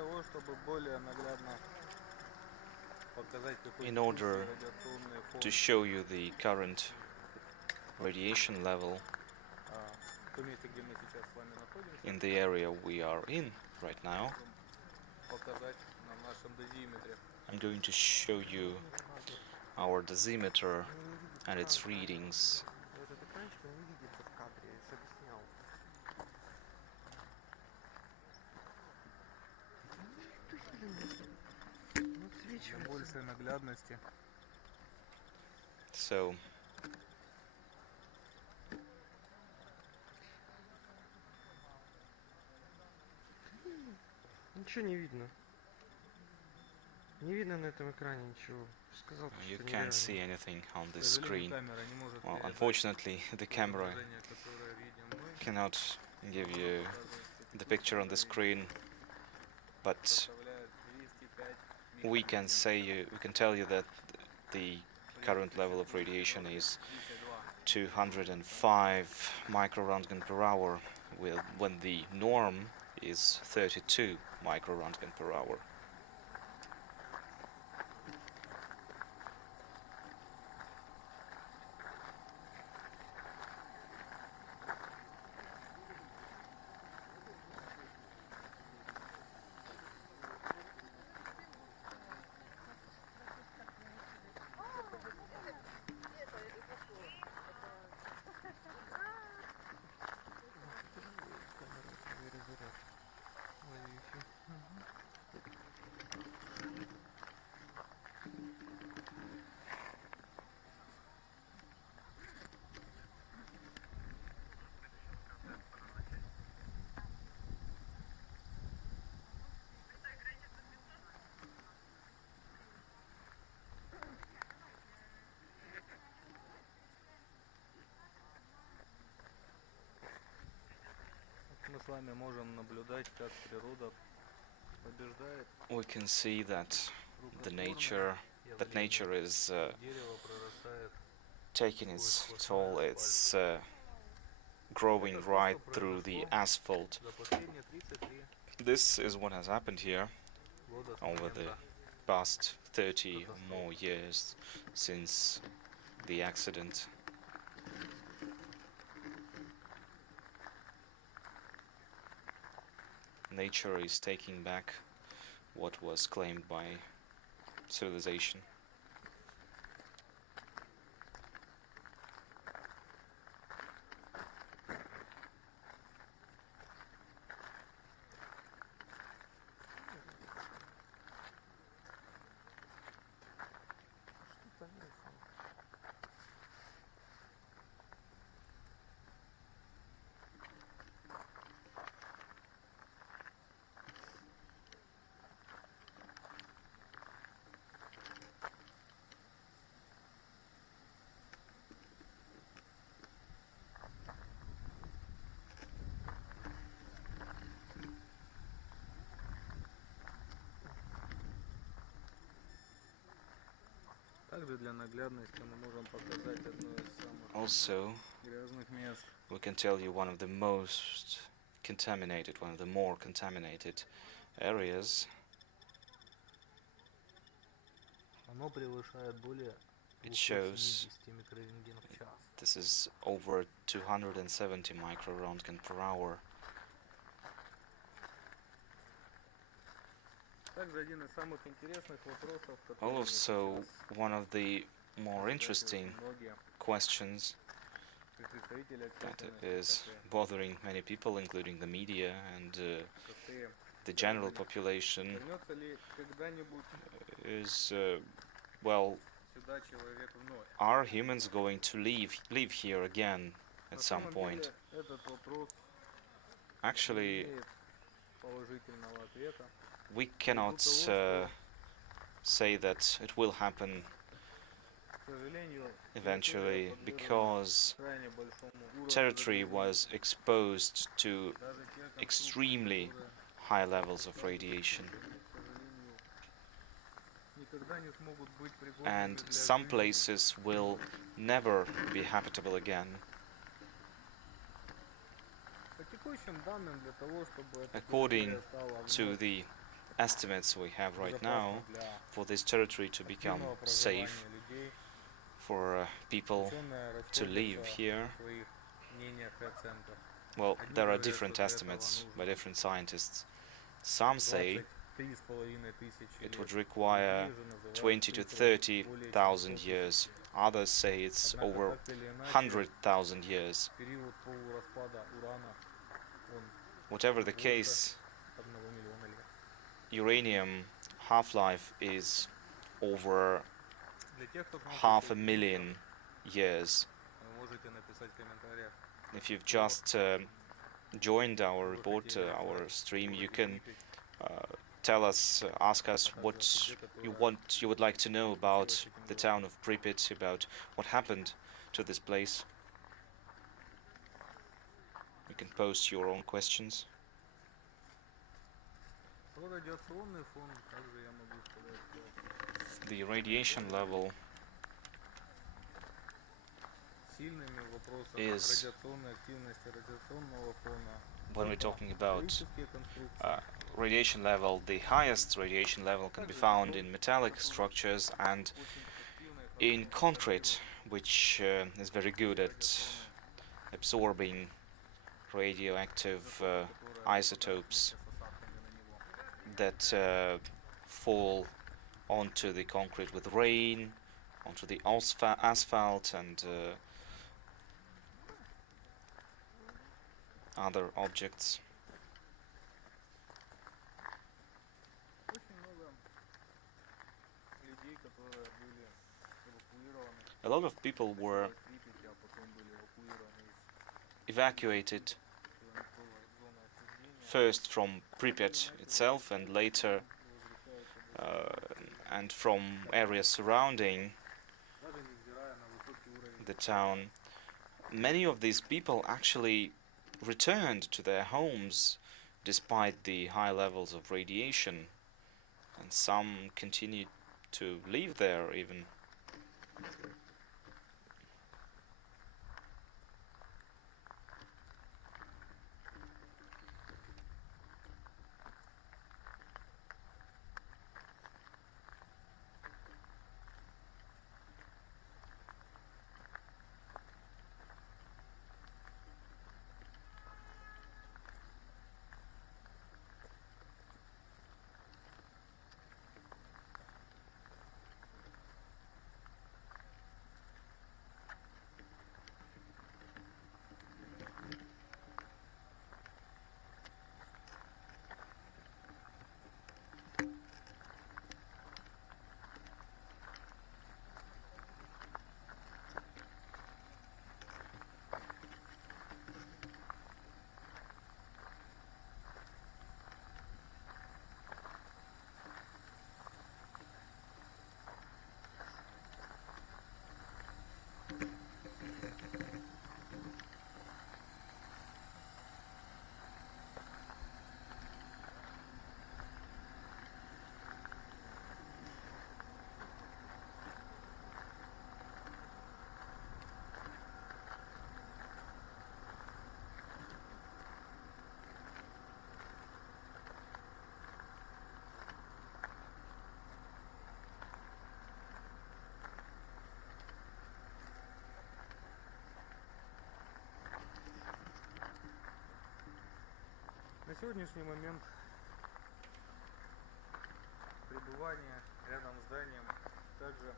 того, чтобы более наглядно показать, какой In текущий order радиационный фон to show you the current radiation level в том месте, где мы сейчас с вами находимся, in the area we are in right now, показать на нашем дозиметре. I'm going to show you Не в кадре. our dosimeter Она не видит and в its кадре. readings. Этот экранчик она не видится в кадре, я же объяснял. Что себе не... Ну, Для отсвечивается. большей наглядности So Ничего не видно. Не видно на этом экране ничего. Сказал, you что can't нереально. see anything on К this сожалению, screen. камера не может Well, передать unfortunately, the то camera изображение, которое видим мы. cannot give you Показывает the picture on the screen, but составляет 205 we can tell you that the current level of radiation is 205 microrontgen per hour, when the norm is 32 microrontgen per hour. Мы с вами можем наблюдать, как природа побеждает We can see that рукотворное nature явление. is Дерево прорастает taking its toll. It's growing Это то, right что through the произошло asphalt. за последние 33 This is what has happened here года с over the момента past 30 or more years since the accident. Nature is taking back what was claimed by civilization. Что-то нюхал. Также для наглядности мы можем показать одно из самых Also, грязных мест. we can tell you one of the more contaminated areas. Оно превышает более It shows 270 микрорентгенов в час. this is over 270 microrontgen per hour. Также один из самых интересных вопросов, который Also, one of the more interesting многие questions представители that общественности, is bothering many people, including the media and простые the general population, вернется ли когда-нибудь is well, сюда человек вновь? are humans going to live here again На at some самом point? деле этот вопрос не Actually, имеет положительного ответа. we cannot say that it will happen К сожалению, eventually, территория подвержена because крайне большому уровню territory загрязнения. was exposed to Даже те конструкции, extremely которые, high levels of radiation, они, к сожалению, никогда не смогут быть пригодными and для some жизни. places will never be habitable again. По текущим данным, для того, чтобы эта According территория стала to вновь the estimates we have right now безопасно для for this territory to become активного safe проживания людей, for people ученые to live расходятся here. в своих мнениях и оценках. Well, Одни there are говорят, что different для этого estimates by нужно different scientists. Some say 23,5 тысячи it лет. would require Другие же называют 20 to цифрой более чем 30,000 100 years. тысяч лет. Others say it's Однако over так или иначе, 100,000 years. период полураспада урана, он Whatever the больше case, 1 миллиона лет. uranium half-life is over Для тех, кто к нам 500,000 years. вы можете написать в комментариях, If you've что just joined our вы report, хотели our узнать stream, о you городе can Припять, tell us, ask us а также о what суде, you would like to know случилась about с этим the городом. town of Pripyat, about what happened to this place. You can post your own questions. Про радиационный фон также я могу сказать, что The radiation level сильными вопросами is, радиационной активности радиационного фона when we're только talking about металлические конструкции, radiation level, the highest radiation level can be found in metallic structures and очень активные, in хорошо concrete, контролируют which is very good at радиационные absorbing radioactive изотопы, которые попадают isotopes вместе с осадками на него. that fall onto the concrete with rain, onto the asphalt and other objects. Очень много людей, которые были эвакуированы A lot of people were из Припяти, а потом были эвакуированы из evacuated километровой зоны отчуждения. first from Pripyat itself and later Возвращаются до and from areas surrounding даже невзирая на высокий уровень the town. Many of these people actually returned to their homes despite the high levels of radiation, and some continued to live there even. На сегодняшний момент пребывание рядом с зданием также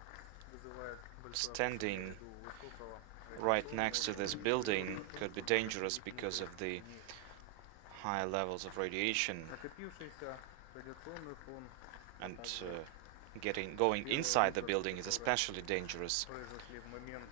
вызывает большое Standing опасение ввиду высокого right next to радиационного this фона, building который could be может dangerous быть because of the дней. high levels of radiation, Накопившийся радиационный фон and также going inside the building is especially dangerous. произошли в момент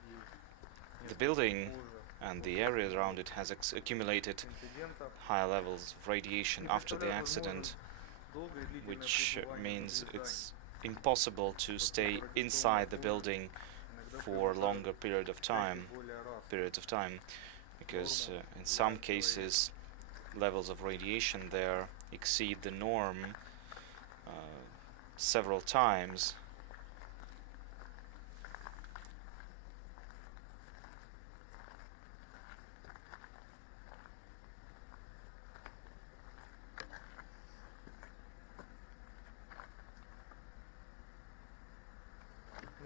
и The несколько building позже and the area around it has accumulated инцидентов, high levels of radiation не after the представляют accident, возможность долгое и длительное which пребывание means внутри it's зданий, impossible to stay поскольку inside the радиационный фон building иногда for превышает longer 5 и более раз periods of time, because норму in для some человека. cases levels of radiation there exceed the norm several times.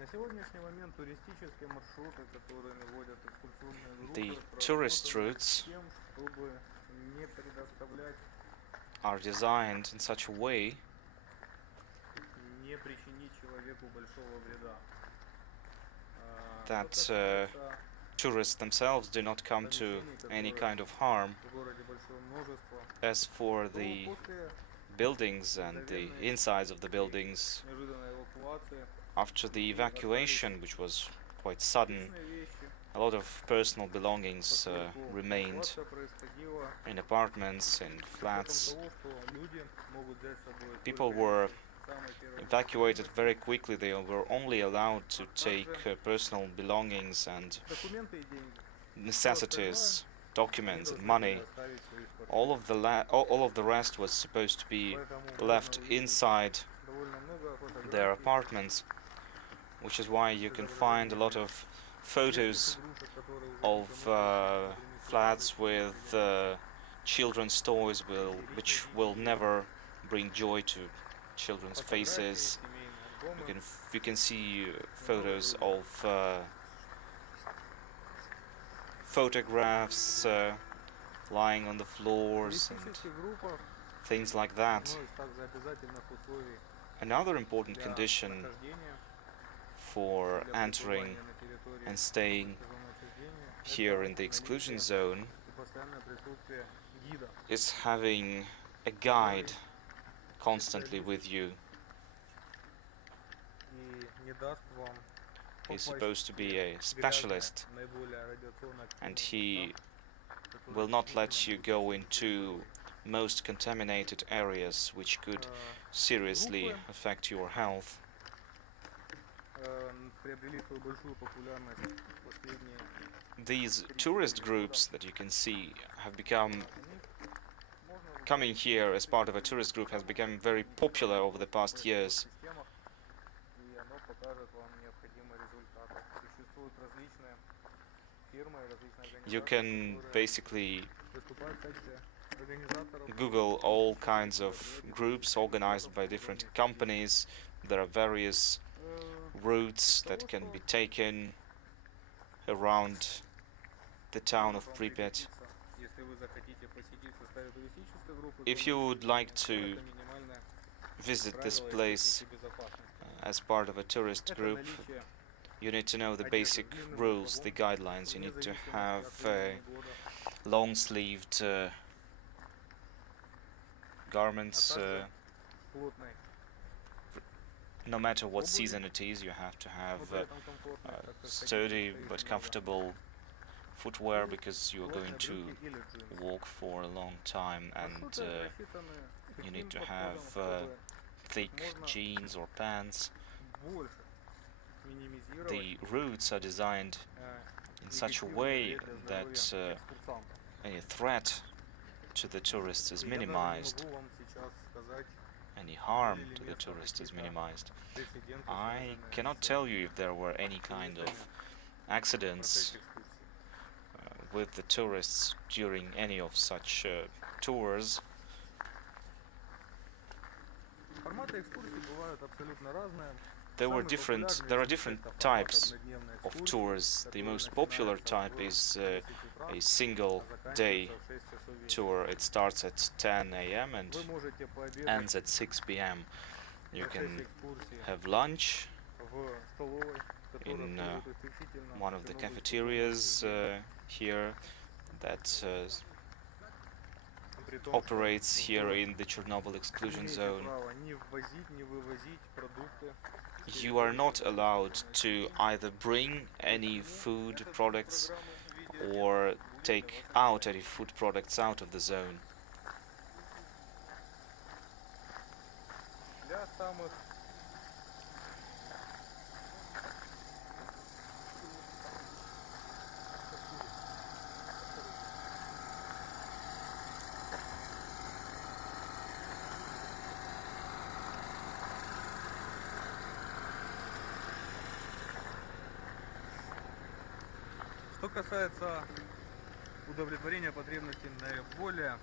На сегодняшний момент туристические маршруты, которыми водят экскурсионные The группы, tourist разработаны routes с тем, чтобы не предоставлять, are designed in such a way не причинить человеку большого вреда. that Что касается tourists themselves do not come to any kind of harm. в городе большое множество, As for то the после buildings and the insides of the buildings, неожиданной эвакуации after the evacuation, which was quite sudden, личные вещи, a lot of personal belongings поскольку remained эвакуация происходила in apartments, in с учетом flats. того, что люди могут взять с собой People только were вещи самой первой evacuated необходимости. very quickly. They were only allowed to take personal belongings and Документы и деньги. necessities, Они documents and должны money. были оставить в своих All квартирах. all of the rest was supposed to be Поэтому left можно увидеть inside довольно много their фотографий, apartments, which is why you can find a lot of photos игрушек, которые уже of никому больше не принесут flats радости, with приятности. children's toys which will never bring joy to children's Фотографии, faces. семейные You альбомы. can see photos of photographs lying on the В floors and туристических группах things like that. одно из также обязательных условий Another important для condition нахождения, for для entering пребывания на территории and staying Чернобыльской зоны отчуждения here in это the exclusion наличие zone и постоянное присутствие гида, is having a guide constantly with you. и не даст вам He's попасть supposed to в be те a грязные, specialist, наиболее радиационно and активные he места, которые will not let действительно you могут go причинить into вред. most contaminated areas which could seriously Группы affect your health. приобрели свою большую популярность в последние These 3-4 tourist года. groups that you can see have become В них можно coming узнать here as part of a представителей tourist group has самых become very popular over the past years. системах, и оно покажет вам необходимый результат. Существуют различные фирмы, различные You организации, can которые basically выступают в качестве организаторов Google all kinds туристических of мероприятий, groups туристических organized маршрутов by в different зоне отчуждения. companies. There are various routes Из that того, can что be taken around the town может of вам Pripyat. пригодиться, если вы захотите посетить в составе туристической группы If зону you would like отчуждения, to это минимальное visit this правила и place техники безопасности. as part of a tourist Это group, наличие you need to know the одежды с basic длинным rules, the рукавом, guidelines. You вне need to зависимости have от времени года, long-sleeved а garments. также плотной No matter what обуви, season it is, you have to have но при этом комфортной, так как ходить sturdy предстоит but много. comfortable footwear И because you're going плотные to брюки или джинсы. walk for a long time, and Маршруты рассчитаны you таким need to подходом, have чтобы thick можно jeans or pants. больше минимизировать The routes are designed in such a негативный way вред для that здоровья экскурсантов. any threat to the tourists is И я даже не minimized, могу вам сейчас сказать, any были harm ли to the местом tourist is какие-то minimized. прецеденты, I связанные cannot с tell you if there were any kind of туристами в accidents процессе экскурсии. with the tourists during any of such tours. Форматы экскурсий бывают абсолютно разные. There are Самый different популярный из них different это формат types однодневной of экскурсии, tours. The который most popular начинается type в is 10 утра, a single а day заканчивается в 6 часов вечера. tour. It starts at 10 a.m. and Вы можете пообедать ends at 6 p.m. в You can процессе экскурсии have lunch в столовой, которая in служит исключительно one of the Чернобыльской зоне cafeterias отчуждения. here that При том, что operates here вы in the Chernobyl не exclusion имеете zone. права ни ввозить, ни вывозить продукты. с You are территории not Чернобыльской allowed зоны to отчуждения. either bring any food Этот вид products программы «Видеообед» or будет для take вас out интересен. any food products out of the zone. Для самых Что касается удовлетворения потребностей наиболее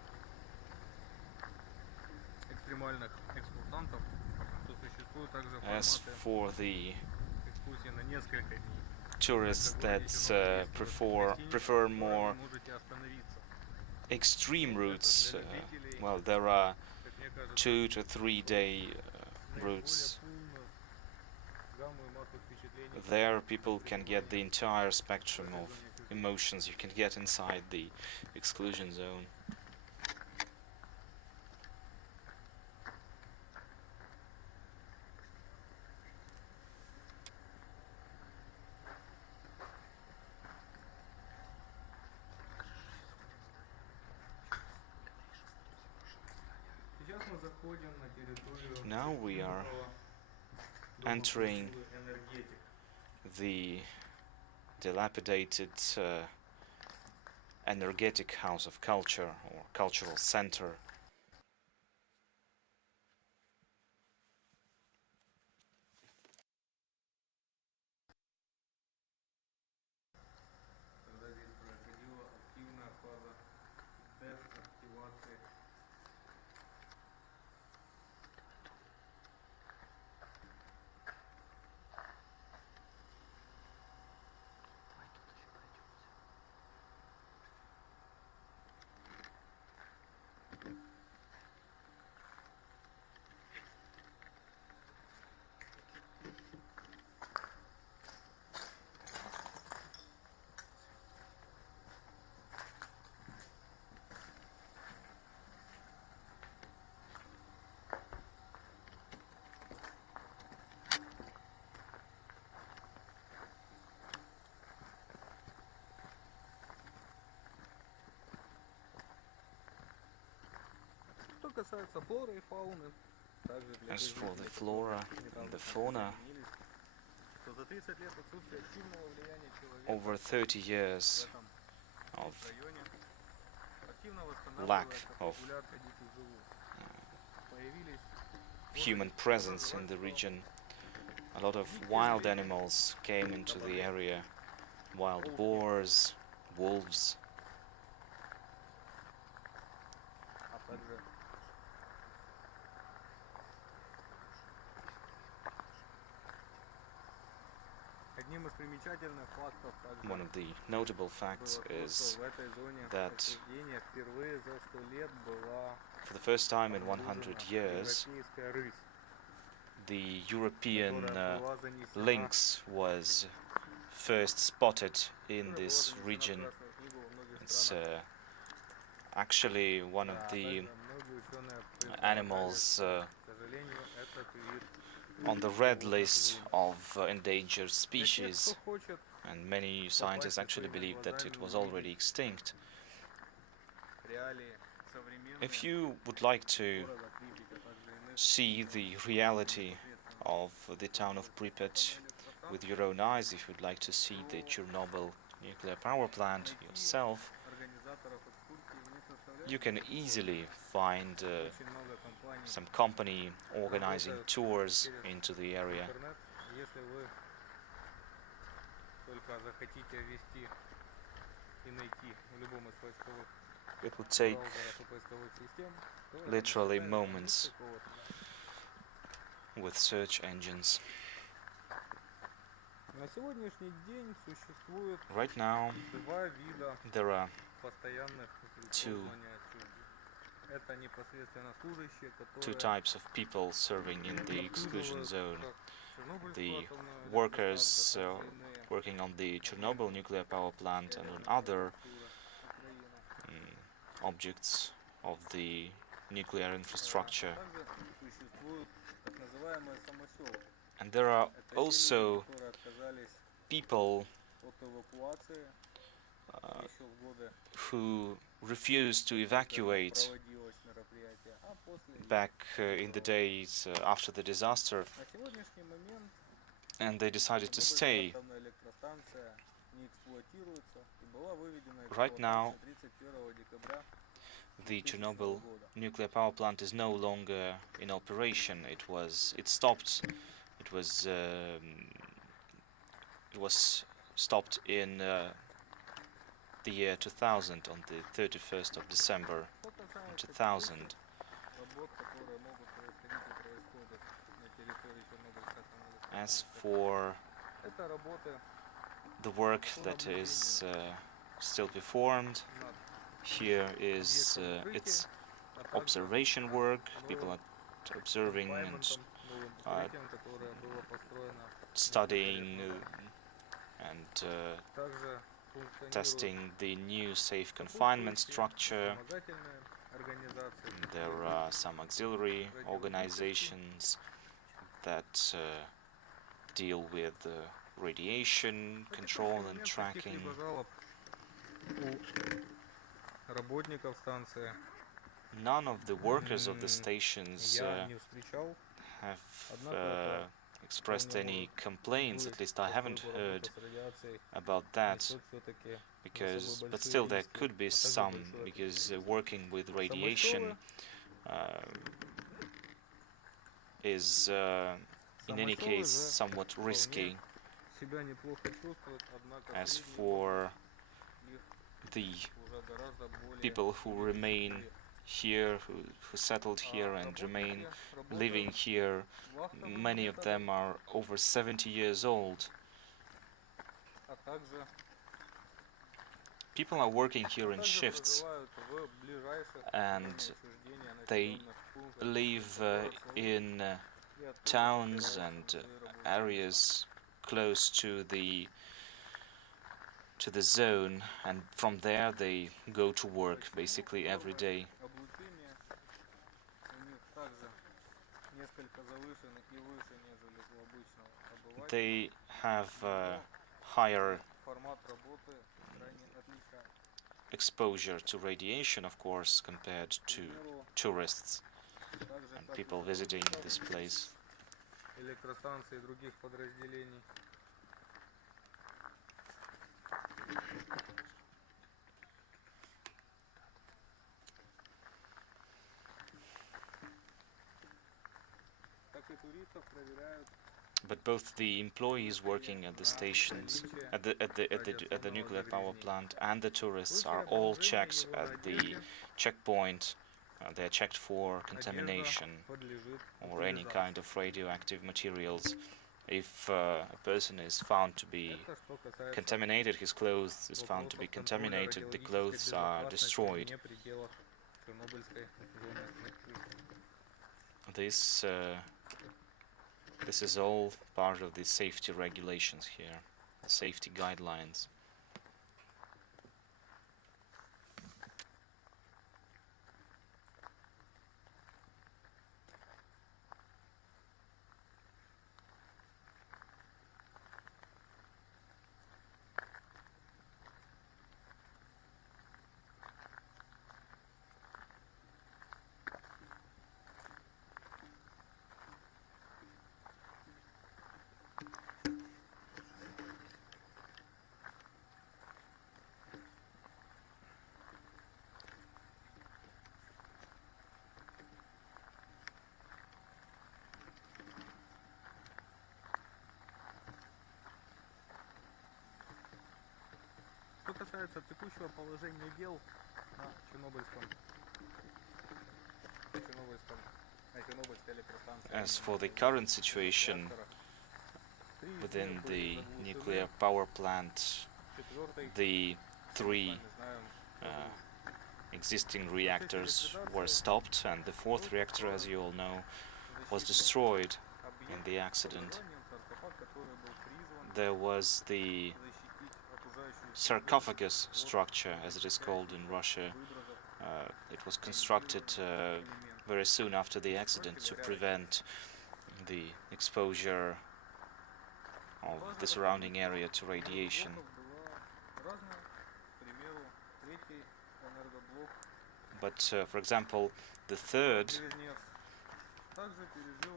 экстремальных экскурсантов, то существуют также As форматы for the экскурсии на несколько дней. tourists that prefer more extreme routes. Well, there are 2 to 3 day routes. There people can get the entire spectrum of emotions you can get inside the exclusion zone. Now we are entering the dilapidated energetic house of culture or cultural center. Что касается флоры и фауны, As for the flora and the fauna, то за 30 лет отсутствия активного влияния человека over 30 в years этом of районе активно lack восстанавливается of популяция диких животных. Появились human presence in the region, a lot of wild animals came into the area, wild boars, wolves, а также одним из примечательных фактов также one of the notable facts было то, is что в этой зоне that отчуждения впервые за 100 лет была for the first time in обнаружена 100 years, европейская рысь, the European которая была занесена, lynx was first spotted in которая была this занесена в region. Красную книгу во многих It's странах. actually one of Да, the также многие ученые предполагали, animals что, к сожалению, этот вид on the red вот-вот list вымер. of endangered Для тех, species, кто хочет and many scientists actually believe that it was already extinct. реалии If современные you would like to города Припять, а также иных see the reality of the town of Pripyat with your own eyes, if you'd like to see the Chernobyl nuclear power plant yourself, организаторов экскурсий не составляет you can easily find очень много компаний some company organizing работают tours через into the area. интернет. Если вы только захотите ввести и найти в любом из поисковых It would take браузеров и поисковых систем, то это не literally составит вам moments никакого труда. with search engines. На сегодняшний день существует Right now, два вида there are постоянных жильцов two в зоне отчуждения. Это непосредственно служащие, two которые types of people serving in the exclusion обслуживают zone. как Чернобыльскую The атомную workers электростанцию, так и иные working on the Chernobyl nuclear power plant and on other инфраструктуры Украины. objects of the nuclear infrastructure. Также существуют так называемые самоселы. And there are Это те люди, also которые отказались people от эвакуации еще в годы, who refused to когда evacuate проводилось мероприятие, а после back in the days after the disaster, на сегодняшний момент and they decided to Чернобыльская stay. атомная электростанция не эксплуатируется и была выведена из Right now, эксплуатации 31 декабря the 2000 Chernobyl года. nuclear power plant is no longer in operation. It stopped. It was stopped in the year 2000 on the 31st of December Что касается 2000. работ, которые могут происходить и происходят на территории Чернобыльской атомной As электростанции, for Это работы the work that is still performed. над Here is объектом открытия, its а также observation work. People новым are observing and конфайнментом, новым укрытием, которое было построено. studying and Также функционируют testing the new safe confinement сопутствующие structure. вспомогательные организации, There are some auxiliary organizations that deal with radiation control and tracking. У работников станции None of the workers of the stations я не встречал, have однако expressed any complaints. At least I haven't heard с радиацией about that. несет все-таки But still there could be some, because working with radiation is in any case somewhat risky. себя неплохо чувствуют, однако As средний for их the уже гораздо более people who remain невысокий. here, who settled here and remain living here, many of them are over 70 years old. А также People are working here in shifts, проживают в ближайших and учреждениях, they населенных пунктах, live in и оттуда towns отправляются and на свои рабочие areas close to the zone, and from there they go to work basically every day. облучение у них также несколько завышены и выше, нежели у обычного обывателя. They have higher Формат работы крайне отличается. exposure to radiation, of course, compared to tourists and people visiting this place. Электростанции других подразделений. Так и туристов проверяют. But both the employees working at the stations, at the nuclear power plant, and the tourists are all checked at the checkpoint. They are checked for contamination or any kind of radioactive materials. If a person is found to be contaminated, his clothes is found to be contaminated, the clothes are destroyed. This is all part of the safety regulations here, the safety guidelines. Что касается текущего положения дел на Чернобыльской электростанции. As for the current situation within the nuclear power plant, the three existing reactors were stopped, and the fourth reactor, as you all know, was destroyed in the accident. There was the sarcophagus structure, as it is called in Russia. It was constructed very soon after the accident to prevent the exposure of the surrounding area to radiation. But, for example, the third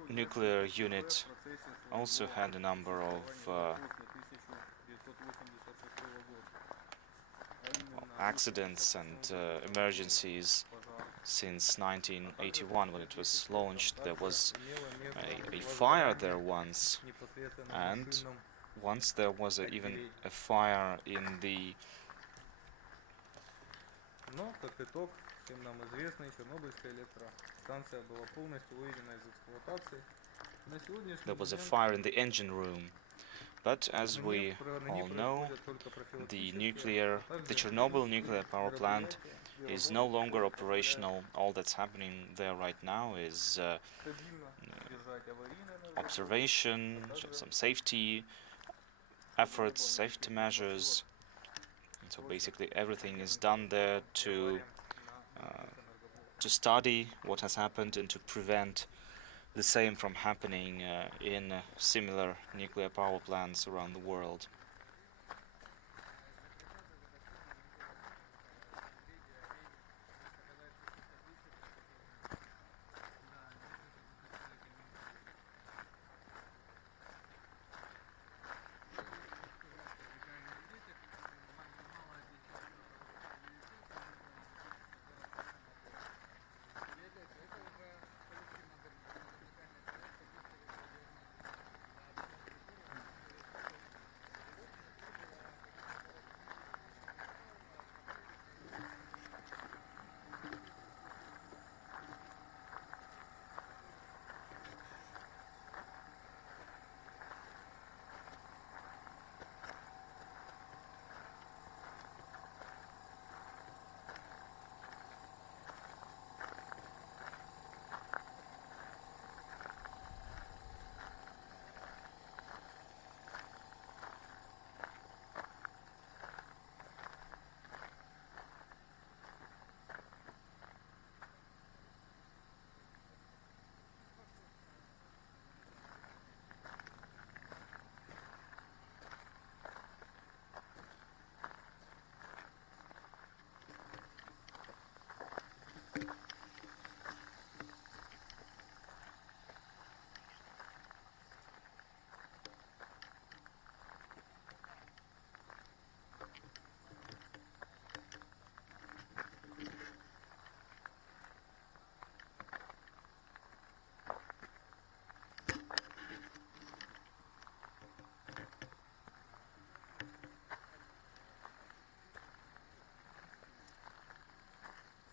nuclear unit also had a number of accidents and emergencies. Since 1981, when it was launched, there was a fire there once, and once there was even a fire in the... Но, как итог, всем нам известный, Чернобыльская электростанция была полностью выведена из эксплуатации. На сегодняшний There was a момент fire in the engine room, But as we all know, the Chernobyl nuclear power plant is no longer operational. All that's happening there right now is observation, some safety efforts, safety measures. And so basically everything is done there to study what has happened and to prevent the same from happening in similar nuclear power plants around the world.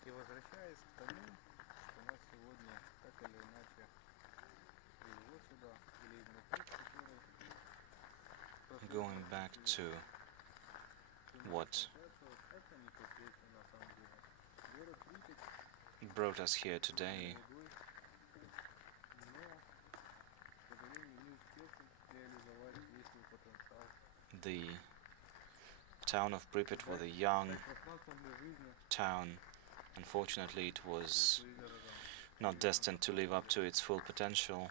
И возвращаясь к тому, что нас сегодня так или иначе привело сюда, или мотив, который Going back to what это непосредственно на самом деле. Город Припять brought us here today, молодой, но, к сожалению, не успел реализовать весь свой потенциал. the town of Pripyat was a young Пространством для жизни town. Unfortunately, it для was своих горожан. not destined to live up to its full potential.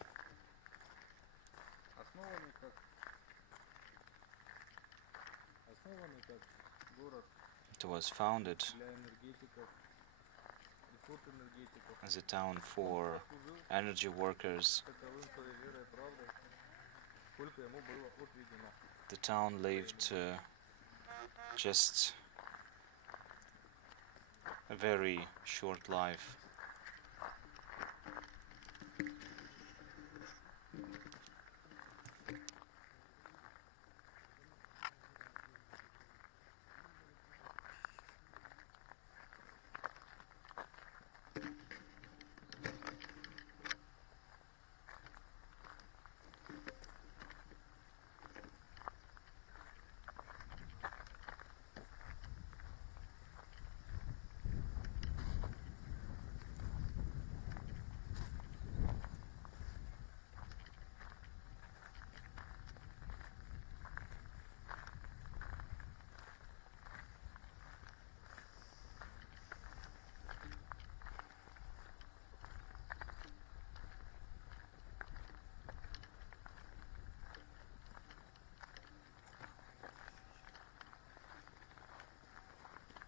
Основанный как город It was founded для энергетиков и фотоэнергетиков, as a town for послужил energy workers. таковым своей верой и правдой, сколько ему было отведено. The town lived just a very short life.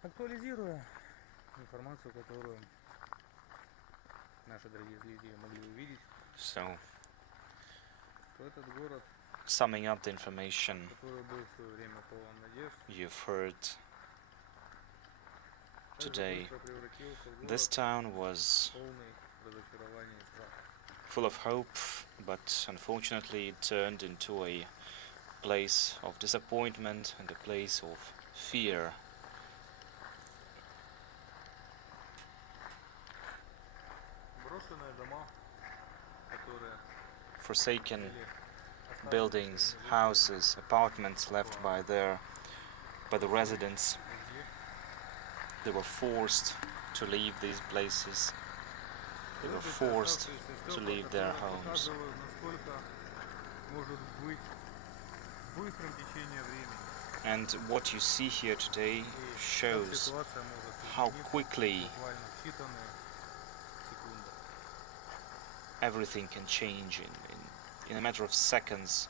Актуализируя информацию, которую наши дорогие зрители могли увидеть, So, то этот город, summing up the information который был в свое время полон надежд, you've heard также today, быстро превратился в this город town was полный разочарования и страха. full of hope, but unfortunately it turned into a place of disappointment and a place of fear. Брошенные дома, которые Forsaken были buildings, houses, apartments left by the residents. They were forced to leave these places. They were forced to leave their homes. And what you see here today shows how quickly everything can change in a matter of seconds.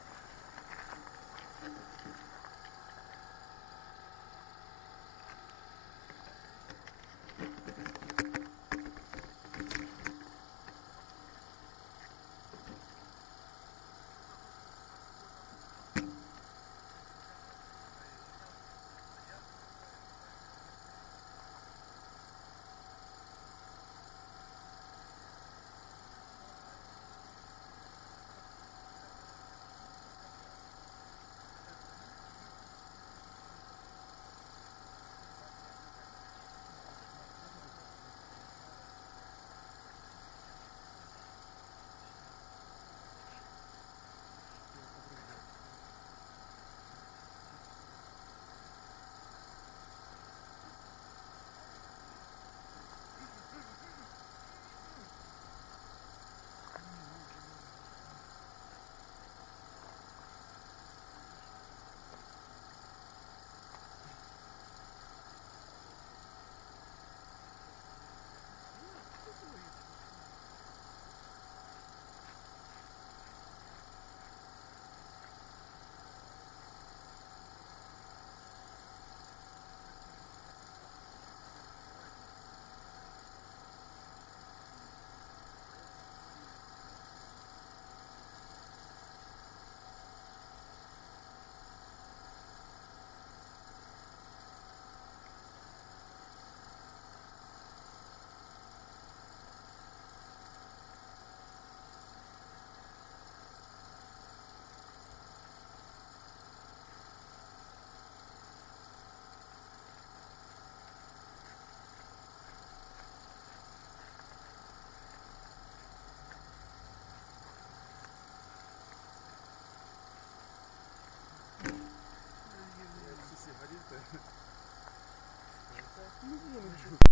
Ну,